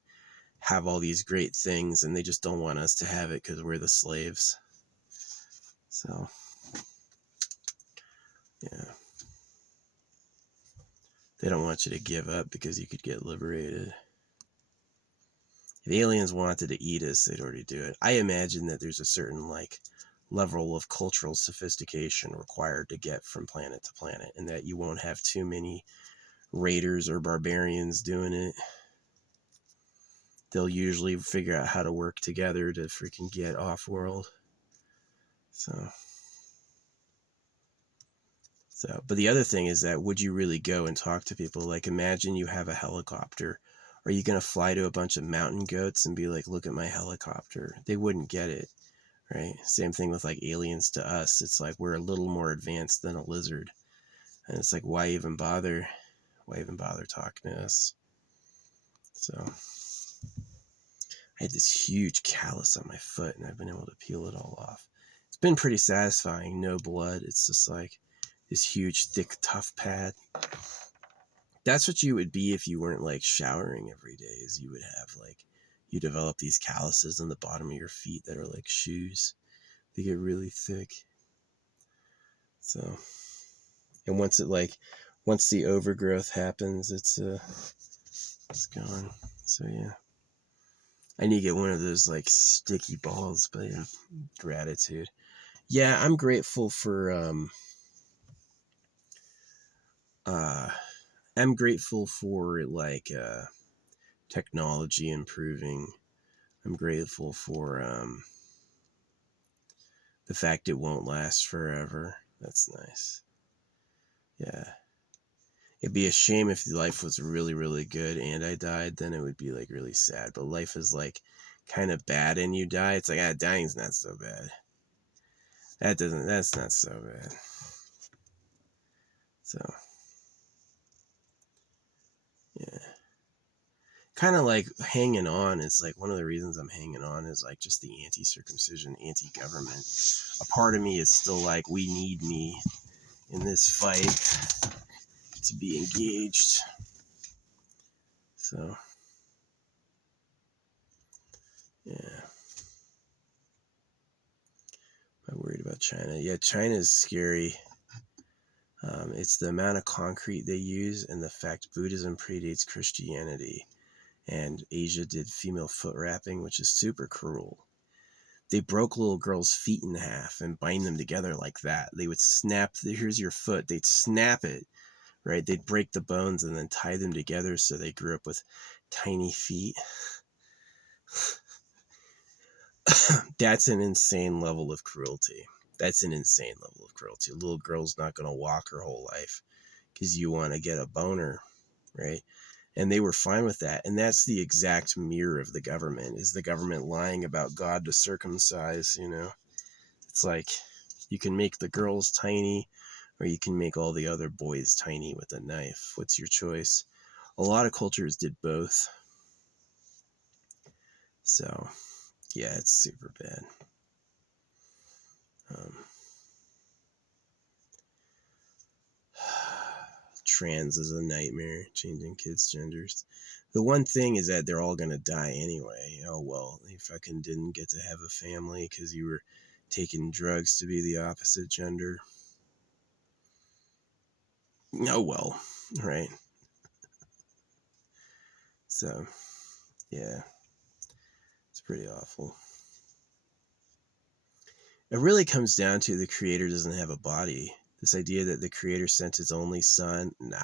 have all these great things and they just don't want us to have it because we're the slaves. So, yeah. They don't want you to give up because you could get liberated. If aliens wanted to eat us, they'd already do it. I imagine that there's a certain like level of cultural sophistication required to get from planet to planet, and that you won't have too many raiders or barbarians doing it. They'll usually figure out how to work together to freaking get off world. So, but the other thing is that, would you really go and talk to people? Like, imagine you have a helicopter. Are you going to fly to a bunch of mountain goats and be like, look at my helicopter? They wouldn't get it, right? Same thing with like aliens to us. It's like, we're a little more advanced than a lizard. And it's like, why even bother? Why even bother talking to us? So, I had this huge callus on my foot and I've been able to peel it all off. It's been pretty satisfying. No blood. It's just like this huge, thick, tough pad. That's what you would be if you weren't like showering every day. Is you would have like, you develop these calluses on the bottom of your feet that are like shoes. They get really thick. So, and once the overgrowth happens, it's gone. So yeah, I need to get one of those like sticky balls. But yeah, gratitude. Yeah, I'm grateful for I'm grateful for like technology improving. I'm grateful for the fact it won't last forever. That's nice. Yeah. It'd be a shame if life was really, really good and I died, then it would be like really sad. But life is like kind of bad and you die. It's like, dying's not so bad. That's not so bad. So, yeah. Kind of like hanging on. It's like one of the reasons I'm hanging on is like just the anti-circumcision, anti-government. A part of me is still like, we need me in this fight to be engaged. So, yeah. I'm worried about China. Yeah, China is scary. It's the amount of concrete they use and the fact Buddhism predates Christianity. And Asia did female foot wrapping, which is super cruel. They broke little girls' feet in half and bind them together like that. They would snap, here's your foot. They'd snap it, right? They'd break the bones and then tie them together so they grew up with tiny feet. That's an insane level of cruelty. That's an insane level of cruelty. A little girl's not going to walk her whole life because you want to get a boner, right? And they were fine with that. And that's the exact mirror of the government, is the government lying about God to circumcise, you know? It's like, you can make the girls tiny, or you can make all the other boys tiny with a knife. What's your choice? A lot of cultures did both. So, yeah, it's super bad. Trans is a nightmare, changing kids' genders. The one thing is that they're all going to die anyway. Oh, well, you fucking didn't get to have a family because you were taking drugs to be the opposite gender. Oh, well, right? So, yeah, it's pretty awful. It really comes down to the creator doesn't have a body. This idea that the creator sent his only son, nah,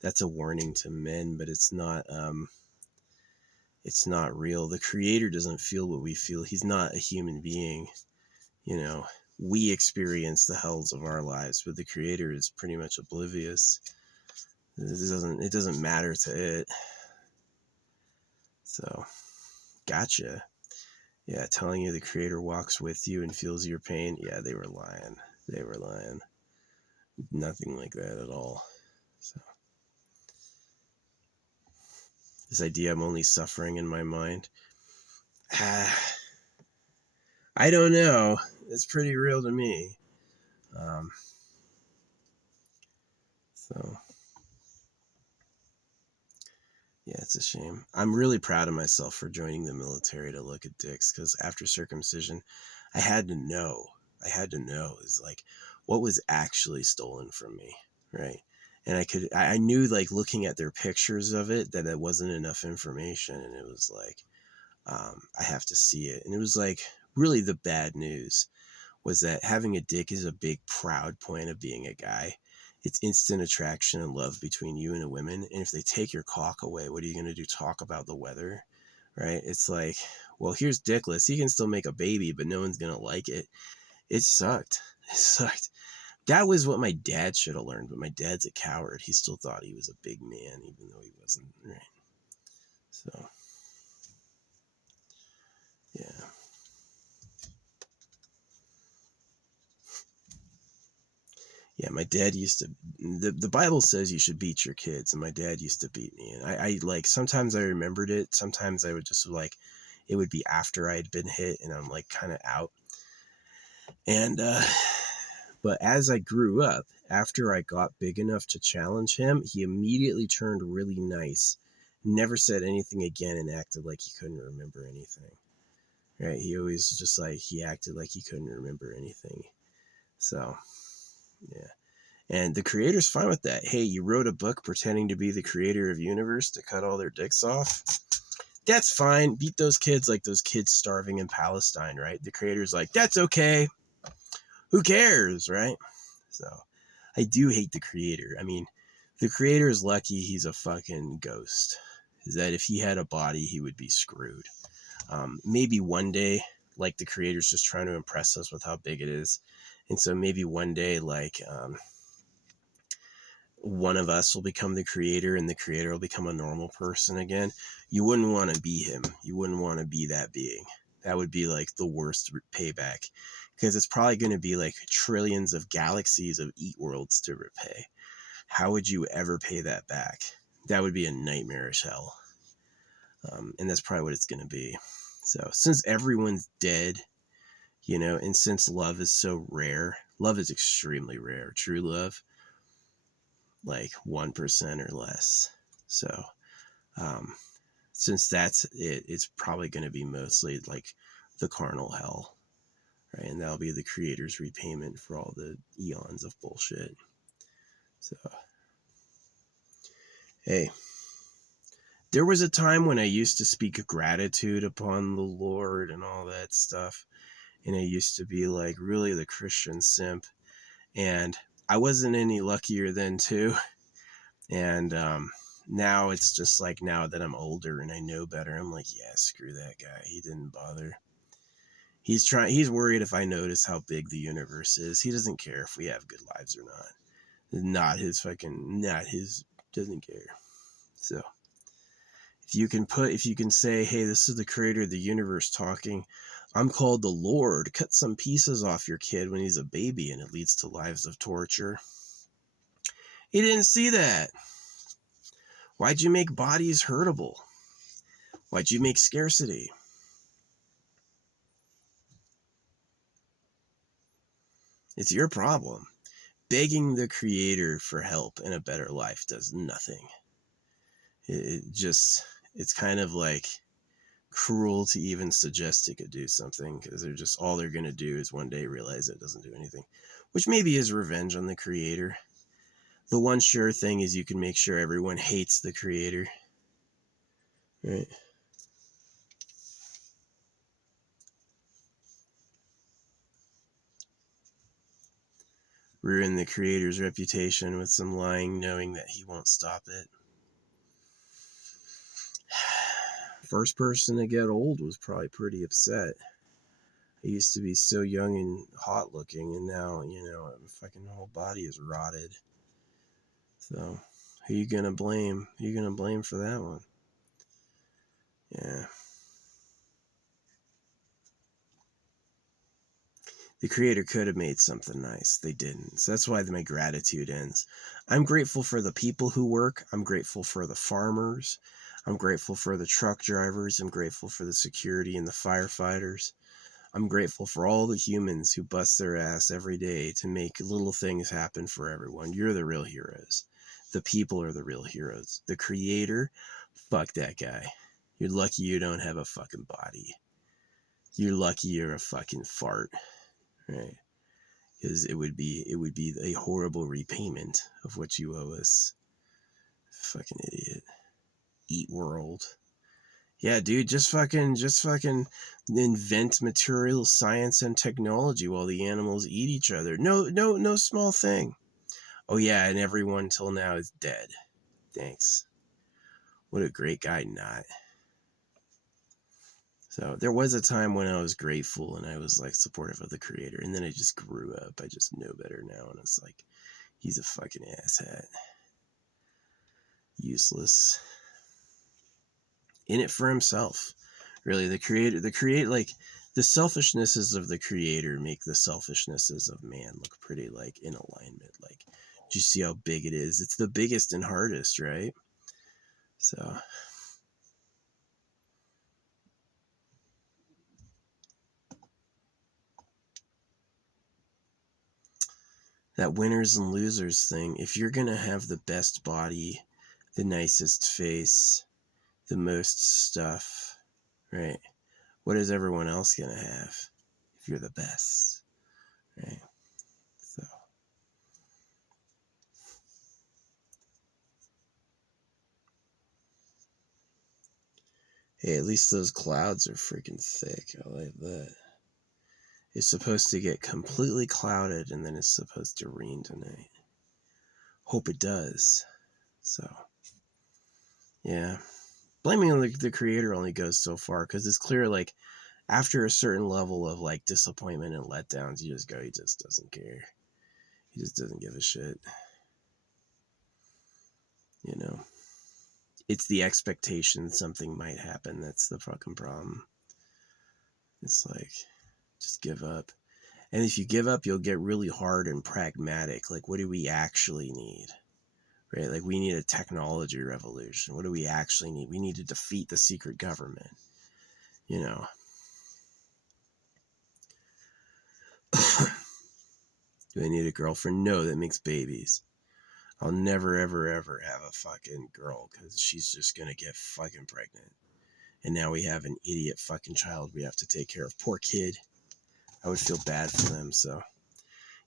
that's a warning to men, but it's not real. The creator doesn't feel what we feel. He's not a human being. You know, we experience the hells of our lives, but the creator is pretty much oblivious. It doesn't matter to it. So, gotcha. Yeah, telling you the creator walks with you and feels your pain. Yeah, they were lying. They were lying. Nothing like that at all. So, this idea I'm only suffering in my mind. I don't know. It's pretty real to me. So, yeah, it's a shame. I'm really proud of myself for joining the military to look at dicks, because after circumcision, I had to know. Is like, what was actually stolen from me, right? And I knew, like, looking at their pictures of it, that it wasn't enough information, and it was like, I have to see it. And it was like, really the bad news was that having a dick is a big proud point of being a guy. It's instant attraction and love between you and a woman. And if they take your cock away, what are you going to do? Talk about the weather, right? It's like, well, here's Dickless. He can still make a baby, but no one's going to like it. It sucked. It sucked. That was what my dad should have learned, but my dad's a coward. He still thought he was a big man, even though he wasn't, right? So, yeah. Yeah, my dad used to, the Bible says you should beat your kids, and my dad used to beat me. And I like, sometimes I remembered it. Sometimes I would just like, it would be after I had been hit and I'm like kind of out. And, but as I grew up, after I got big enough to challenge him, he immediately turned really nice, never said anything again, and acted like he couldn't remember anything. Right? He always just like, he acted like he couldn't remember anything. So, yeah. And the creator's fine with that. Hey, you wrote a book pretending to be the creator of universe to cut all their dicks off. That's fine. Beat those kids like those kids starving in Palestine, right? The creator's like, that's okay. Who cares, right? So, I do hate the creator. I mean, the creator is lucky he's a fucking ghost. Is that if he had a body, he would be screwed. Maybe one day, like, the creator's just trying to impress us with how big it is. And so maybe one day, like, one of us will become the creator and the creator will become a normal person again. You wouldn't want to be him. You wouldn't want to be that being. That would be like the worst payback, because it's probably going to be like trillions of galaxies of eat worlds to repay. How would you ever pay that back? That would be a nightmarish hell. And that's probably what it's going to be. So since everyone's dead, you know, and since love is so rare, love is extremely rare. True love, like 1% or less. So since that's it, it's probably going to be mostly like the carnal hell, right? And that'll be the creator's repayment for all the eons of bullshit. So, hey, there was a time when I used to speak gratitude upon the Lord and all that stuff. And I used to be like really the Christian simp. And I wasn't any luckier then too. And now it's just like, now that I'm older and I know better, I'm like, yeah, screw that guy. He didn't bother. He's worried if I notice how big the universe is. He doesn't care if we have good lives or not. Doesn't care. So if you can say, hey, this is the creator of the universe talking. I'm called the Lord. Cut some pieces off your kid when he's a baby and it leads to lives of torture. He didn't see that. Why'd you make bodies hurtable? Why'd you make scarcity? It's your problem. Begging the creator for help and a better life does nothing. It's kind of like cruel to even suggest it could do something, because all they're going to do is one day realize it doesn't do anything, which maybe is revenge on the creator. The one sure thing is you can make sure everyone hates the creator, right? Ruin the creator's reputation with some lying, knowing that he won't stop it. First person to get old was probably pretty upset. I used to be so young and hot looking, and now, you know, my fucking whole body is rotted. So, who you gonna blame? Who you gonna blame for that one? Yeah. The creator could have made something nice. They didn't. So that's why my gratitude ends. I'm grateful for the people who work. I'm grateful for the farmers. I'm grateful for the truck drivers. I'm grateful for the security and the firefighters. I'm grateful for all the humans who bust their ass every day to make little things happen for everyone. You're the real heroes. The people are the real heroes. The creator, fuck that guy. You're lucky you don't have a fucking body. You're lucky you're a fucking fart, right? Because it would be a horrible repayment of what you owe us. Fucking idiot. Eat world. Yeah, dude, just fucking invent material science and technology while the animals eat each other. No small thing. Oh yeah, and everyone till now is dead. Thanks. What a great guy, not. So there was a time when I was grateful and I was like supportive of the creator, and then I just grew up. I just know better now, and it's like, he's a fucking asshat. Useless. In it for himself. Really, like the selfishnesses of the creator make the selfishnesses of man look pretty like in alignment. Like, do you see how big it is? It's the biggest and hardest, right? So that winners and losers thing, if you're gonna have the best body, the nicest face, the most stuff, right? What is everyone else gonna have if you're the best, right? So hey, at least those clouds are freaking thick. I like that. It's supposed to get completely clouded and then it's supposed to rain tonight. Hope it does. So yeah, blaming the creator only goes so far, because it's clear, like, after a certain level of like disappointment and letdowns, you just go, he just doesn't care. He just doesn't give a shit. You know, it's the expectation something might happen that's the fucking problem. It's like, just give up. And if you give up, you'll get really hard and pragmatic. Like, what do we actually need? Right? Like, we need a technology revolution. What do we actually need? We need to defeat the secret government. You know. Do I need a girlfriend? No, that makes babies. I'll never, ever, ever have a fucking girl because she's just going to get fucking pregnant. And now we have an idiot fucking child we have to take care of. Poor kid. I would feel bad for them. So,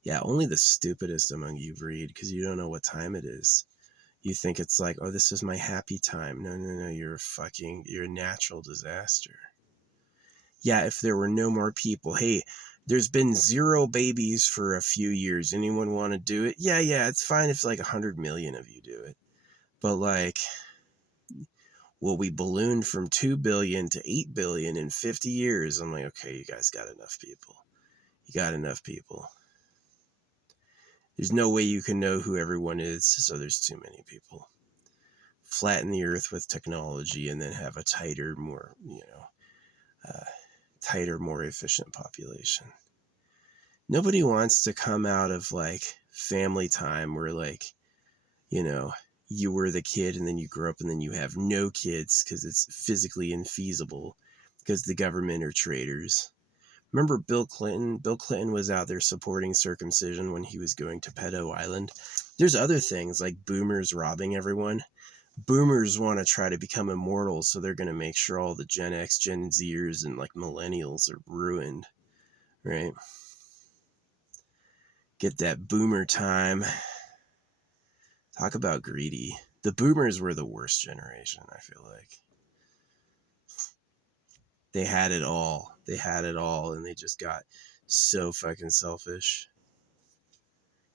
yeah, only the stupidest among you breed because you don't know what time it is. You think it's like, oh, this is my happy time. No, no, no. You're a natural disaster. Yeah, if there were no more people, hey, there's been 0 babies for a few years. Anyone want to do it? Yeah, it's fine if like 100 million of you do it. But like, well, we ballooned from 2 billion to 8 billion in 50 years. I'm like, okay, you guys got enough people. You got enough people. There's no way you can know who everyone is, so there's too many people. Flatten the earth with technology and then have a tighter, more, more efficient population. Nobody wants to come out of like family time where like, you were the kid and then you grow up and then you have no kids because it's physically infeasible because the government are traitors. Remember Bill Clinton? Bill Clinton was out there supporting circumcision when he was going to Pedo Island. There's other things like boomers robbing everyone. Boomers want to try to become immortal, so they're going to make sure all the Gen X, Gen Zers, and like millennials are ruined, right? Get that boomer time. Talk about greedy. The boomers were the worst generation, I feel like. They had it all. And they just got so fucking selfish.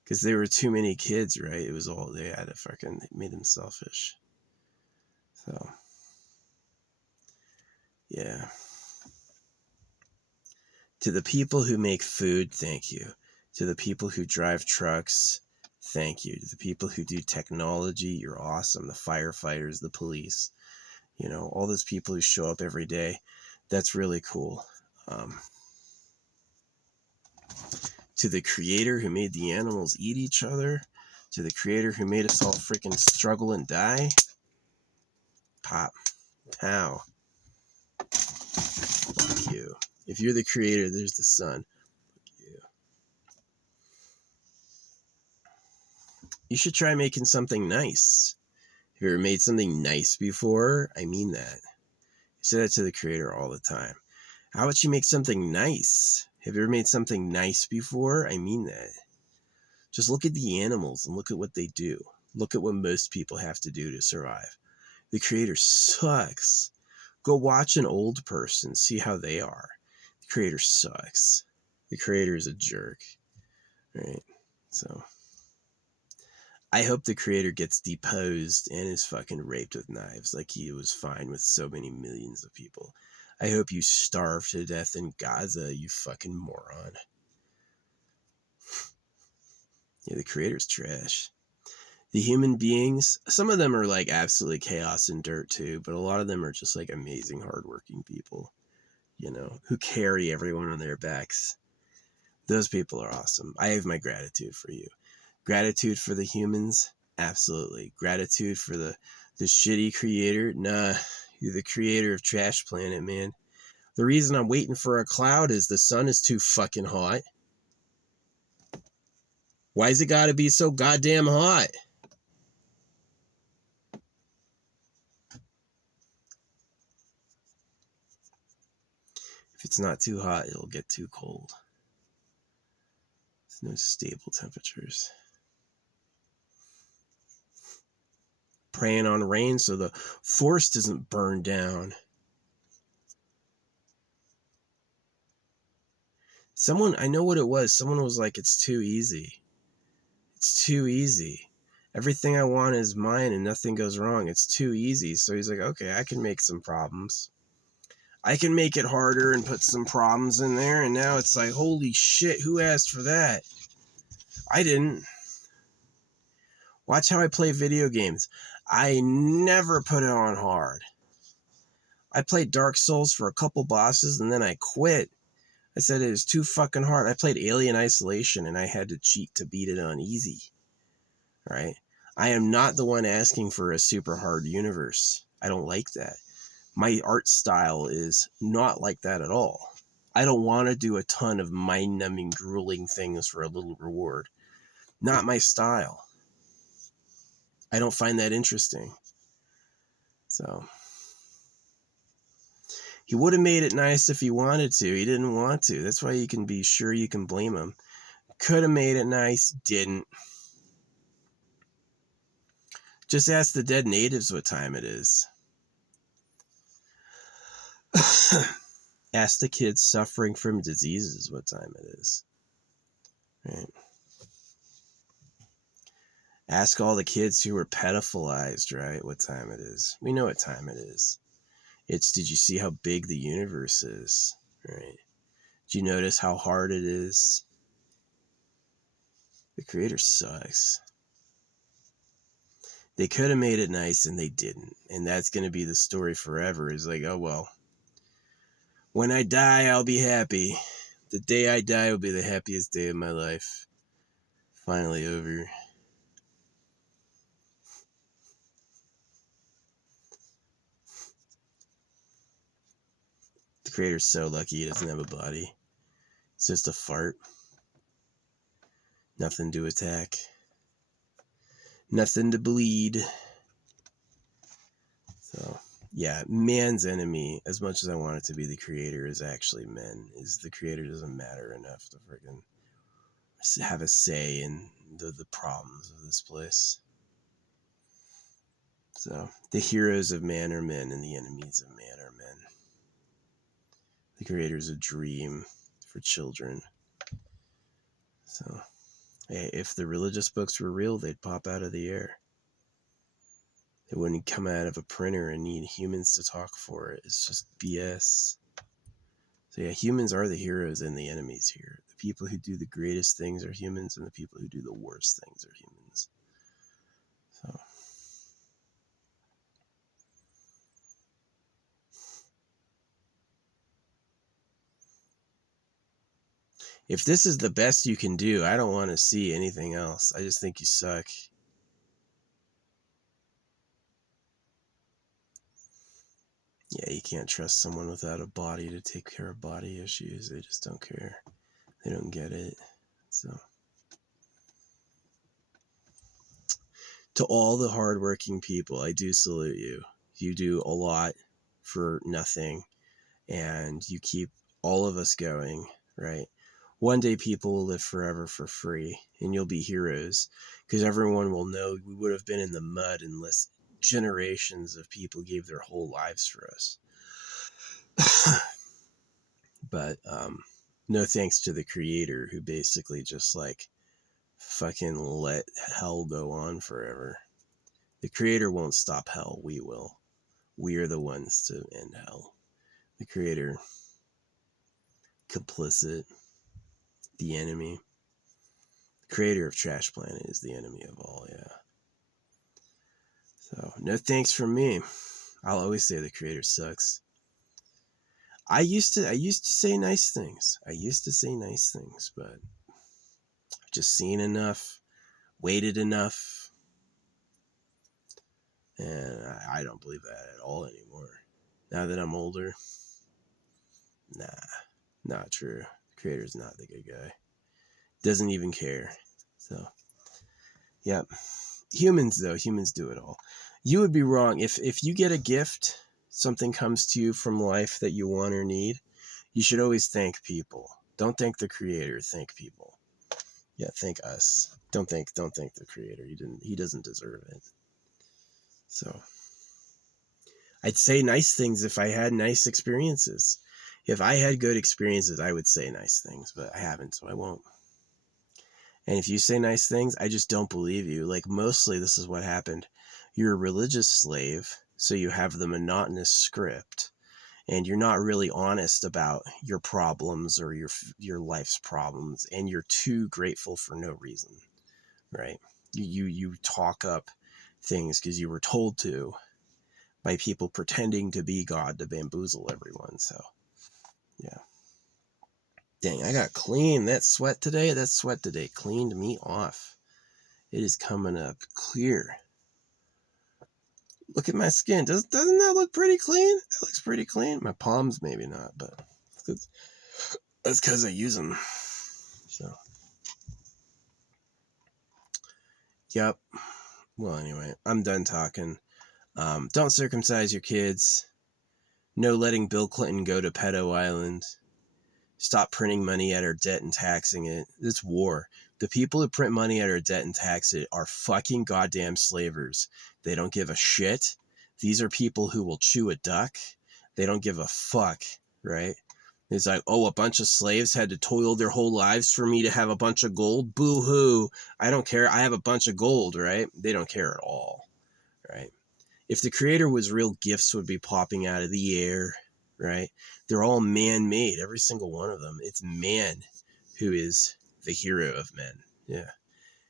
Because there were too many kids, right? It was all they had it made them selfish. So, yeah. To the people who make food, thank you. To the people who drive trucks, thank you. To the people who do technology, you're awesome. The firefighters, the police, all those people who show up every day. That's really cool. To the creator who made the animals eat each other, to the creator who made us all freaking struggle and die, pop, pow. Fuck you. If you're the creator, there's the sun. Fuck you. You should try making something nice. Have you ever made something nice before? I mean that. I say that to the creator all the time. How about you make something nice? Have you ever made something nice before? I mean that. Just look at the animals and look at what they do. Look at what most people have to do to survive. The creator sucks. Go watch an old person, see how they are. The creator sucks. The creator is a jerk. Right? So, I hope the creator gets deposed and is fucking raped with knives like he was fine with so many millions of people. I hope you starve to death in Gaza, you fucking moron. Yeah, the creator's trash. The human beings, some of them are like absolutely chaos and dirt too, but a lot of them are just like amazing, hardworking people, who carry everyone on their backs. Those people are awesome. I have my gratitude for you. Gratitude for the humans, absolutely. Gratitude for the shitty creator, nah, you're the creator of Trash Planet, man. The reason I'm waiting for a cloud is the sun is too fucking hot. Why's it gotta be so goddamn hot? If it's not too hot, it'll get too cold. There's no stable temperatures. Praying on rain so the forest doesn't burn down. I know what it was. Someone was like, it's too easy. It's too easy. Everything I want is mine and nothing goes wrong. It's too easy. So he's like, okay, I can make some problems. I can make it harder and put some problems in there. And now it's like, holy shit, who asked for that? I didn't. Watch how I play video games. I never put it on hard. I played Dark Souls for a couple bosses and then I quit. I said it was too fucking hard. I played Alien Isolation and I had to cheat to beat it on easy, right? I am not the one asking for a super hard universe. I don't like that. My art style is not like that at all. I don't want to do a ton of mind-numbing, grueling things for a little reward. Not my style. I don't find that interesting. So he would have made it nice if he wanted to. He didn't want to. That's why you can be sure you can blame him. Could have made it nice, didn't. Just ask the dead natives what time it is. Ask the kids suffering from diseases what time it is. Right? Ask all the kids who were pedophilized, right, what time it is. We know what time it is. It's, did you see how big the universe is, right? Do you notice how hard it is? The creator sucks. They could have made it nice and they didn't. And that's going to be the story forever. Is like, oh, well, when I die, I'll be happy. The day I die will be the happiest day of my life. Finally over. The creator's so lucky he doesn't have a body. It's just a fart. Nothing to attack. Nothing to bleed. So, yeah, man's enemy, as much as I want it to be the creator, is actually men. Is the creator doesn't matter enough to freaking have a say in the problems of this place. So, the heroes of man are men, and the enemies of man are men. The creator is a dream for children. So, if the religious books were real, they'd pop out of the air. They wouldn't come out of a printer and need humans to talk for it. It's just BS. So yeah, humans are the heroes and the enemies here. The people who do the greatest things are humans, and the people who do the worst things are humans. So if this is the best you can do, I don't want to see anything else. I just think you suck. Yeah, you can't trust someone without a body to take care of body issues. They just don't care. They don't get it. So to all the hardworking people, I do salute you. You do a lot for nothing, and you keep all of us going, right? One day people will live forever for free, and you'll be heroes, because everyone will know we would have been in the mud unless generations of people gave their whole lives for us. But no thanks to the creator, who basically just like fucking let hell go on forever. The creator won't stop hell. We will. We are the ones to end hell. The creator, complicit. The enemy. The creator of Trash Planet is the enemy of all, yeah. So, no thanks from me. I'll always say the creator sucks. I used to say nice things. But I've just seen enough, waited enough, and I don't believe that at all anymore. Now that I'm older, nah, not true. The creator's not the good guy. Doesn't even care. So, yeah. Humans do it all. You would be wrong if you get a gift, something comes to you from life that you want or need, you should always thank people. Don't thank the creator, thank people. Yeah, thank us. Don't thank the creator. He doesn't deserve it. So I'd say nice things if I had nice experiences. If I had good experiences, I would say nice things, but I haven't, so I won't. And if you say nice things, I just don't believe you. Like, mostly this is what happened. You're a religious slave, so you have the monotonous script, and you're not really honest about your problems or your life's problems, and you're too grateful for no reason, right? You talk up things because you were told to by people pretending to be God to bamboozle everyone. So, yeah. Dang, I got clean. That sweat today cleaned me off. It is coming up clear. Look at my skin. Doesn't that look pretty clean? That looks pretty clean. My palms maybe not, but that's because I use them. So, yep. Well, anyway, I'm done talking. Don't circumcise your kids. No letting Bill Clinton go to Pedo Island. Stop printing money at our debt and taxing it. It's war. The people who print money at our debt and tax it are fucking goddamn slavers. They don't give a shit. These are people who will chew a duck. They don't give a fuck, right? It's like, oh, a bunch of slaves had to toil their whole lives for me to have a bunch of gold? Boo-hoo. I don't care. I have a bunch of gold, right? They don't care at all, right? If the creator was real, gifts would be popping out of the air, right? They're all man-made, every single one of them. It's man who is the hero of men. Yeah.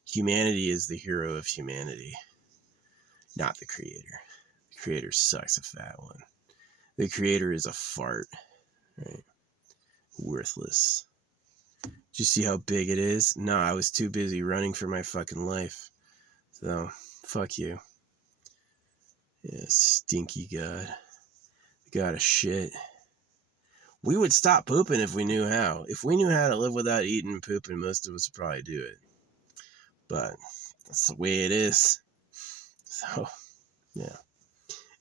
Humanity is the hero of humanity, not the creator. The creator sucks, a fat one. The creator is a fart, right? Worthless. Did you see how big it is? No, I was too busy running for my fucking life. So, fuck you. Yeah, stinky god. God of shit. We would stop pooping if we knew how. If we knew how to live without eating and pooping, most of us would probably do it. But that's the way it is. So, yeah.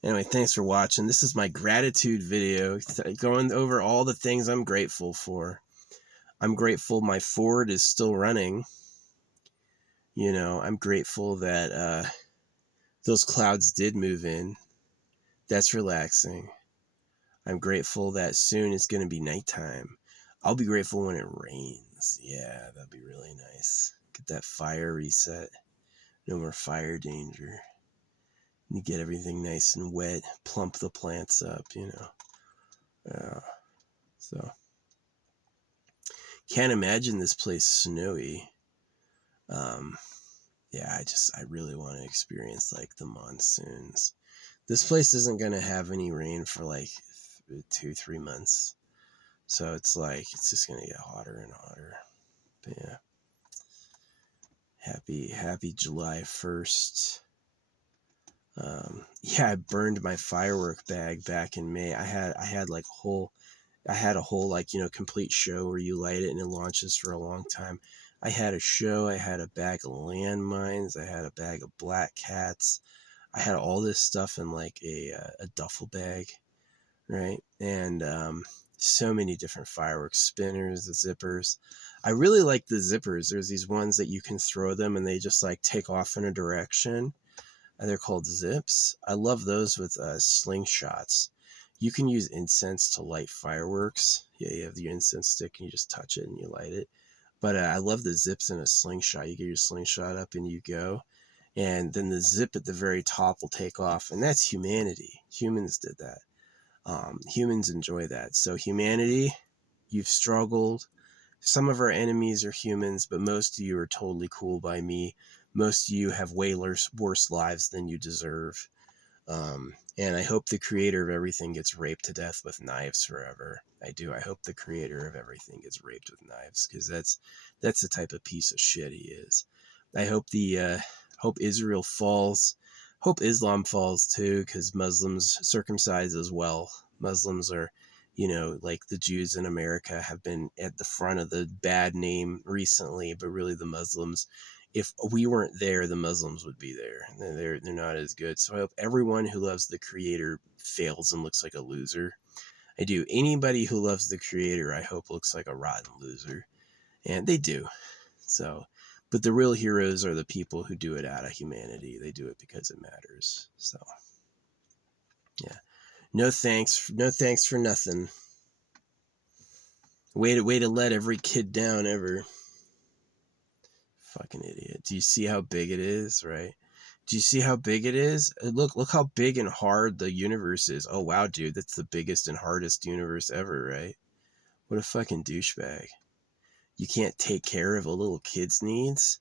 Anyway, thanks for watching. This is my gratitude video, going over all the things I'm grateful for. I'm grateful my Ford is still running. You know, I'm grateful that those clouds did move in. That's relaxing. I'm grateful that soon it's going to be nighttime. I'll be grateful when it rains. Yeah, that'd be really nice. Get that fire reset. No more fire danger. You get everything nice and wet. Plump the plants up, you know. So, can't imagine this place snowy. Yeah, I really want to experience like the monsoons. This place isn't going to have any rain for like 2-3 months. So it's like, it's just going to get hotter and hotter. But yeah. Happy July 1st. Yeah, I burned my firework bag back in May. I had like a whole like, you know, complete show where you light it and it launches for a long time. I had a show. I had a bag of landmines. I had a bag of black cats. I had all this stuff in like a duffel bag, right? And so many different fireworks, spinners, the zippers. I really like the zippers. There's these ones that you can throw them and they just like take off in a direction. They're called zips. I love those with slingshots. You can use incense to light fireworks. Yeah, you have your incense stick and you just touch it and you light it. But I love the zips in a slingshot. You get your slingshot up and you go. And then the zip at the very top will take off. And that's humanity. Humans did that. Humans enjoy that. So humanity, you've struggled. Some of our enemies are humans, but most of you are totally cool by me. Most of you have way worse lives than you deserve. And I hope the creator of everything gets raped to death with knives forever. I do. I hope the creator of everything gets raped with knives, because that's the type of piece of shit he is. I hope hope Israel falls. Hope Islam falls too, because Muslims circumcise as well. Muslims are, you know, like the Jews in America have been at the front of the bad name recently, but really the Muslims, if we weren't there, the Muslims would be there. They're not as good. So I hope everyone who loves the creator fails and looks like a loser. I do. Anybody who loves the creator, I hope looks like a rotten loser. And they do. So, but the real heroes are the people who do it out of humanity. They do it because it matters. So, yeah. No thanks for nothing. Way to let every kid down ever. Fucking idiot. Do you see how big it is, right? Do you see how big it is? Look how big and hard the universe is. Oh wow, dude, that's the biggest and hardest universe ever, right? What a fucking douchebag. You can't take care of a little kid's needs?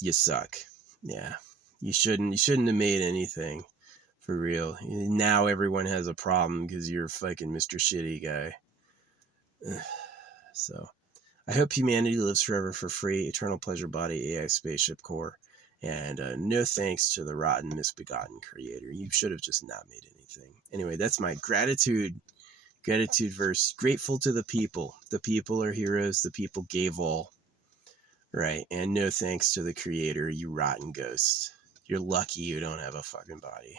You suck. Yeah. You shouldn't have made anything. For real. Now everyone has a problem because you're fucking Mr. Shitty guy. So, I hope humanity lives forever for free, eternal pleasure body, AI spaceship core, and no thanks to the rotten, misbegotten creator. You should have just not made anything. Anyway, that's my gratitude verse. Grateful to the people. The people are heroes. The people gave all. Right. And no thanks to the creator, you rotten ghost. You're lucky you don't have a fucking body.